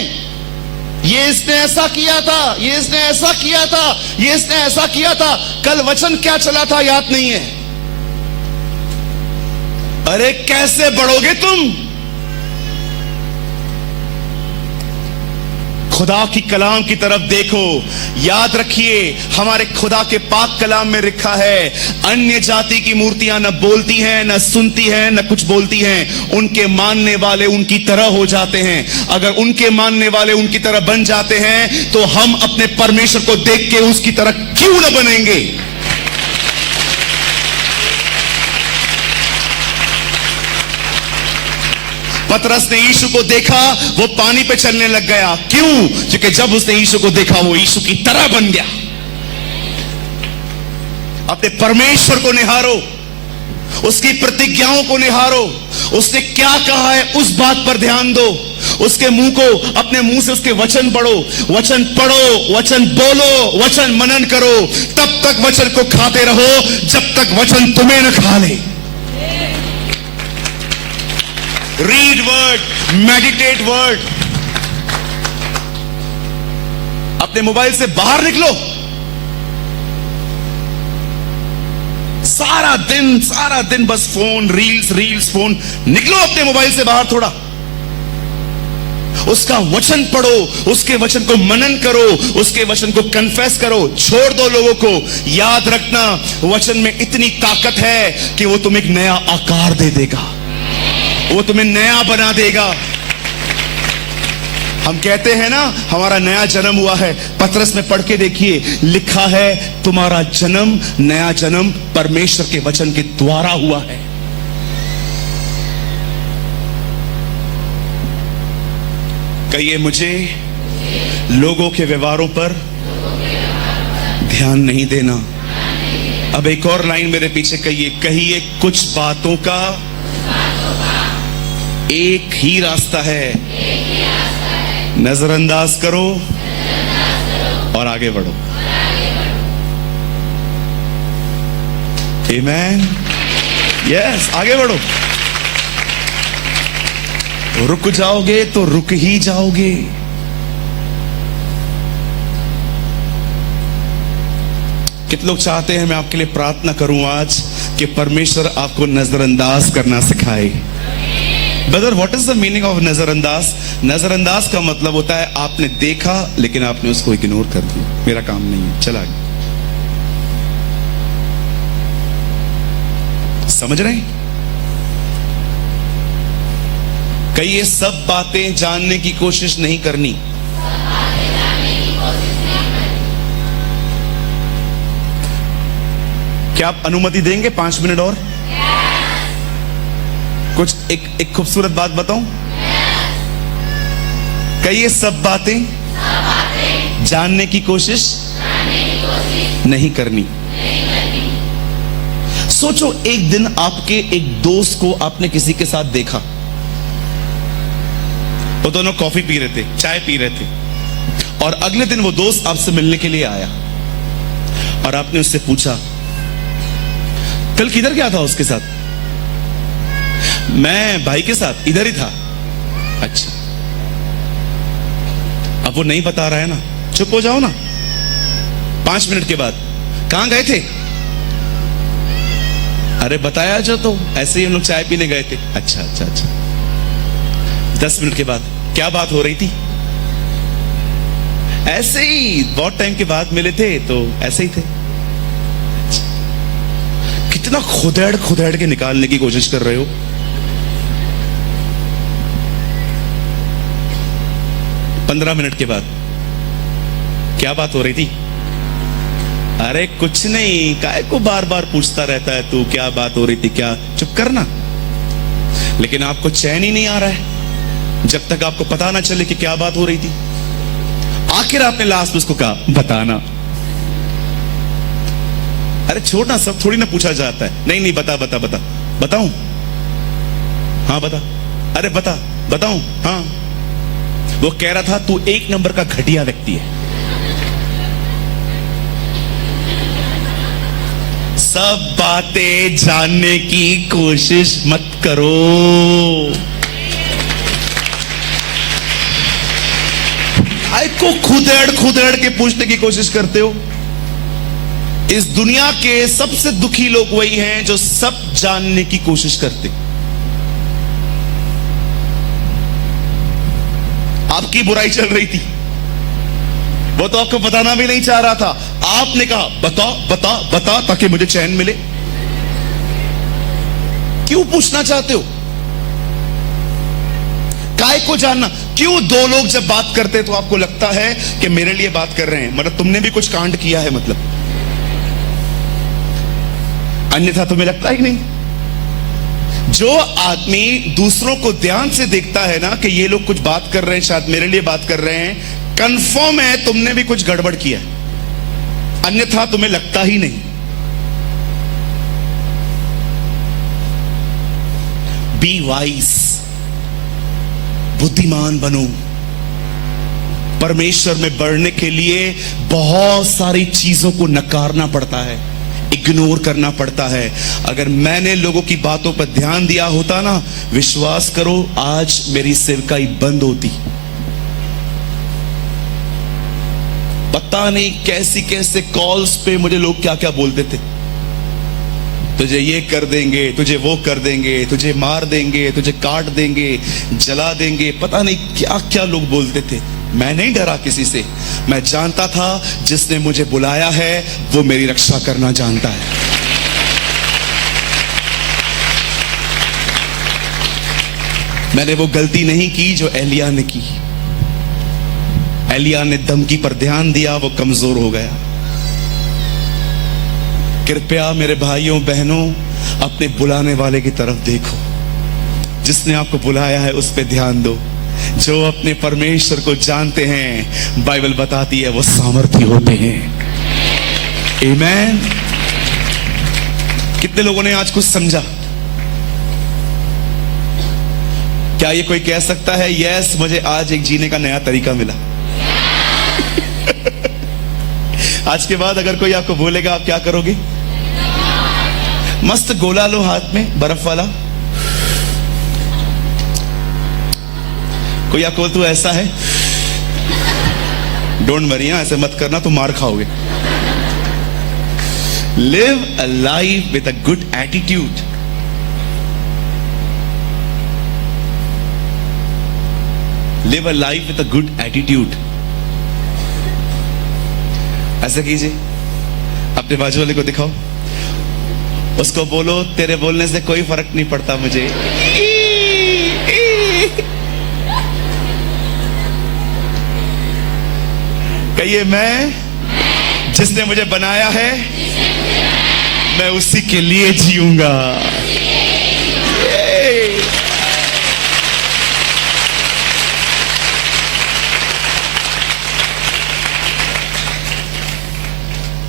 ये इसने ऐसा किया था, ये इसने ऐसा किया था, ये इसने ऐसा किया था, कल वचन क्या चला था याद नहीं है। अरे कैसे बढ़ोगे तुम? खुदा की कलाम की तरफ देखो। याद रखिए हमारे खुदा के पाक कलाम में लिखा है, अन्य जाति की मूर्तियां न बोलती हैं, न सुनती हैं, न कुछ बोलती हैं, उनके मानने वाले उनकी तरह हो जाते हैं। अगर उनके मानने वाले उनकी तरह बन जाते हैं तो हम अपने परमेश्वर को देख के उसकी तरह क्यों न बनेंगे? पतरस ने यीशु को देखा, वो पानी पे चलने लग गया। क्यों? क्योंकि जब उसने यीशु को देखा वो यीशु की तरह बन गया। अपने परमेश्वर को निहारो, उसकी प्रतिज्ञाओं को निहारो। उसने क्या कहा है उस बात पर ध्यान दो। उसके मुंह को, अपने मुंह से उसके वचन पढ़ो, वचन पढ़ो, वचन बोलो, वचन मनन करो। तब तक वचन को खाते रहो जब तक वचन तुम्हें न खा ले। Read word, meditate word. अपने मोबाइल से बाहर निकलो। सारा दिन बस फोन, रील्स फोन। निकलो अपने मोबाइल से बाहर थोड़ा। उसका वचन पढ़ो, उसके वचन को मनन करो, उसके वचन को कन्फेस करो। छोड़ दो लोगों को। याद रखना वचन में इतनी ताकत है कि वो तुम्हें एक नया आकार दे देगा, वो तुम्हें नया बना देगा। हम कहते हैं ना हमारा नया जन्म हुआ है। पतरस में पढ़ के देखिए, लिखा है तुम्हारा जन्म, नया जन्म परमेश्वर के वचन के द्वारा हुआ है। कहिए मुझे लोगों के व्यवहारों पर ध्यान नहीं देना। अब एक और लाइन मेरे पीछे कहिए कुछ बातों का एक ही रास्ता है, नजरअंदाज करो और आगे बढ़ो। आमीन। यस, आगे बढ़ो। रुक जाओगे तो रुक ही जाओगे। कितने लोग चाहते हैं मैं आपके लिए प्रार्थना करूं आज कि परमेश्वर आपको नजरअंदाज करना सिखाए। Brother, what is the meaning of नजरअंदाज? नजरअंदाज का मतलब होता है आपने देखा लेकिन आपने उसको इग्नोर कर दिया, मेरा काम नहीं है, चला गया। समझ रहे हैं? कई ये सब बातें जानने की कोशिश नहीं करनी। क्या आप अनुमति देंगे 5 मिनट और? कुछ एक खूबसूरत बात बताऊं? कई ये सब बातें जानने की कोशिश नहीं करनी। सोचो, एक दिन आपके एक दोस्त को आपने किसी के साथ देखा, वो दोनों कॉफी पी रहे थे, चाय पी रहे थे, और अगले दिन वो दोस्त आपसे मिलने के लिए आया और आपने उससे पूछा, कल किधर गया था उसके साथ? मैं भाई के साथ इधर ही था। अच्छा, अब वो नहीं बता रहा है ना, चुप हो जाओ ना। 5 मिनट के बाद, कहां गए थे? अरे बताया जो, तो ऐसे ही हम लोग चाय पीने गए थे। अच्छा अच्छा अच्छा। 10 मिनट के बाद, क्या बात हो रही थी? ऐसे ही, बहुत टाइम के बाद मिले थे तो ऐसे ही थे। अच्छा। कितना खुदेड़ खुदेड़ के निकालने की कोशिश कर रहे हो। पंद्रह मिनट के बाद, क्या बात हो रही थी? अरे कुछ नहीं, काय को बार बार पूछता रहता है तू, क्या बात हो रही थी क्या? चुप करना। लेकिन आपको चैन ही नहीं आ रहा है जब तक आपको पता ना चले कि क्या बात हो रही थी। आखिर आपने लास्ट में उसको कहा, बताना। अरे छोड़ना, सब थोड़ी ना पूछा जाता है। नहीं नहीं, बता बता बता। बताऊं? हाँ बता। अरे बता। बताऊं? हाँ। वो कह रहा था, तू 1 नंबर का घटिया व्यक्ति है। सब बातें जानने की कोशिश मत करो। आई को खुदेड़ खुदेड़ के पूछने की कोशिश करते हो। इस दुनिया के सबसे दुखी लोग वही हैं जो सब जानने की कोशिश करते। आपकी बुराई चल रही थी, वो तो आपको बताना भी नहीं चाह रहा था। आपने कहा, बता बता बता, ताकि मुझे चैन मिले। क्यों पूछना चाहते हो? काय को जानना? क्यों दो लोग जब बात करते तो आपको लगता है कि मेरे लिए बात कर रहे हैं, मतलब तुमने भी कुछ कांड किया है, मतलब अन्यथा तुम्हें लगता ही नहीं। जो आदमी दूसरों को ध्यान से देखता है ना कि ये लोग कुछ बात कर रहे हैं, शायद मेरे लिए बात कर रहे हैं, कंफर्म है तुमने भी कुछ गड़बड़ किया है, अन्यथा तुम्हें लगता ही नहीं। बी वाइज, बुद्धिमान बनो। परमेश्वर में बढ़ने के लिए बहुत सारी चीजों को नकारना पड़ता है, इग्नोर करना पड़ता है। अगर मैंने लोगों की बातों पर ध्यान दिया होता ना, विश्वास करो आज मेरी सेवकाई बंद होती। पता नहीं कैसी कैसे कॉल्स पे मुझे लोग क्या क्या बोलते थे, तुझे ये कर देंगे, तुझे वो कर देंगे, तुझे मार देंगे, तुझे काट देंगे, जला देंगे, पता नहीं क्या क्या लोग बोलते थे। मैं नहीं डरा किसी से। मैं जानता था जिसने मुझे बुलाया है वो मेरी रक्षा करना जानता है। मैंने वो गलती नहीं की जो एलिया ने की। एलिया ने धमकी पर ध्यान दिया, वो कमजोर हो गया। कृपया मेरे भाइयों बहनों, अपने बुलाने वाले की तरफ देखो। जिसने आपको बुलाया है उस पर ध्यान दो। जो अपने परमेश्वर को जानते हैं, बाइबल बताती है वो सामर्थी होते हैं। आमीन। कितने लोगों ने आज कुछ समझा? क्या ये कोई कह सकता है, यस मुझे आज एक जीने का नया तरीका मिला? आज के बाद अगर कोई आपको बोलेगा, आप क्या करोगे? मस्त गोला लो हाथ में, बर्फ वाला। कोई आपको बोल, तू ऐसा है, डोंट वरी, ऐसे मत करना, तो मार खाओगे। Live a life with a good attitude. Live a life with a good attitude. ऐसा कीजिए, अपने बाजू वाले को दिखाओ, उसको बोलो, तेरे बोलने से कोई फर्क नहीं पड़ता मुझे। कहिए, मैं जिसने मुझे बनाया है, मैं उसी के लिए जीऊंगा।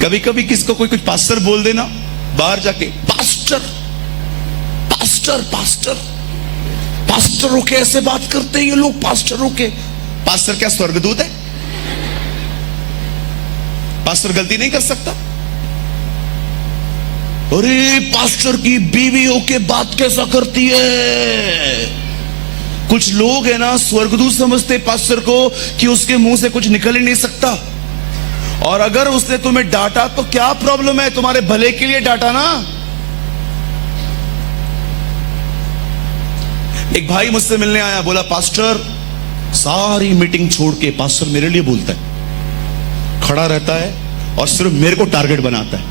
कभी कभी किसको कोई कुछ पास्टर बोल देना, बाहर जाके पास्टर पास्टर पास्टर पास्टरों के ऐसे बात करते हैं ये लोग, पास्टरों के। पास्टर क्या स्वर्गदूत है? पास्टर गलती नहीं कर सकता? अरे पास्टर की बीवी होके बात कैसा करती है? कुछ लोग है ना स्वर्गदूत समझते पास्टर को कि उसके मुंह से कुछ निकल ही नहीं सकता, और अगर उसने तुम्हें डांटा तो क्या प्रॉब्लम है, तुम्हारे भले के लिए डांटा ना। एक भाई मुझसे मिलने आया, बोला पास्टर सारी मीटिंग छोड़ के पास्टर मेरे लिए बोलता है, खड़ा रहता है और सिर्फ मेरे को टारगेट बनाता है।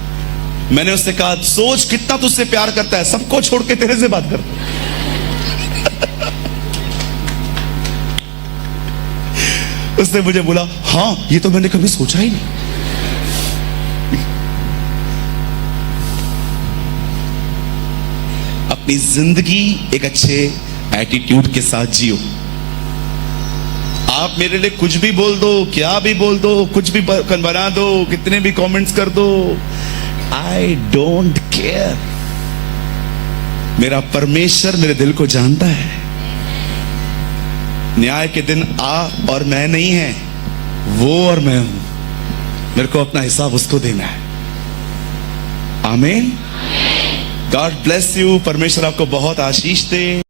मैंने उससे कहा सोच कितना तुझसे प्यार करता है, सबको छोड़ के तेरे से बात करता है। उसने मुझे बोला हाँ ये तो मैंने कभी सोचा ही नहीं। अपनी जिंदगी एक अच्छे एटीट्यूड के साथ जियो। आप मेरे लिए कुछ भी बोल दो, क्या भी बोल दो, कुछ भी बना दो, कितने भी कमेंट्स कर दो, आई डोंट केयर। मेरा परमेश्वर मेरे दिल को जानता है। न्याय के दिन आप और मैं नहीं है, वो और मैं हूं। मेरे को अपना हिसाब उसको देना है। आमीन। God bless you. परमेश्वर आपको बहुत आशीष दे।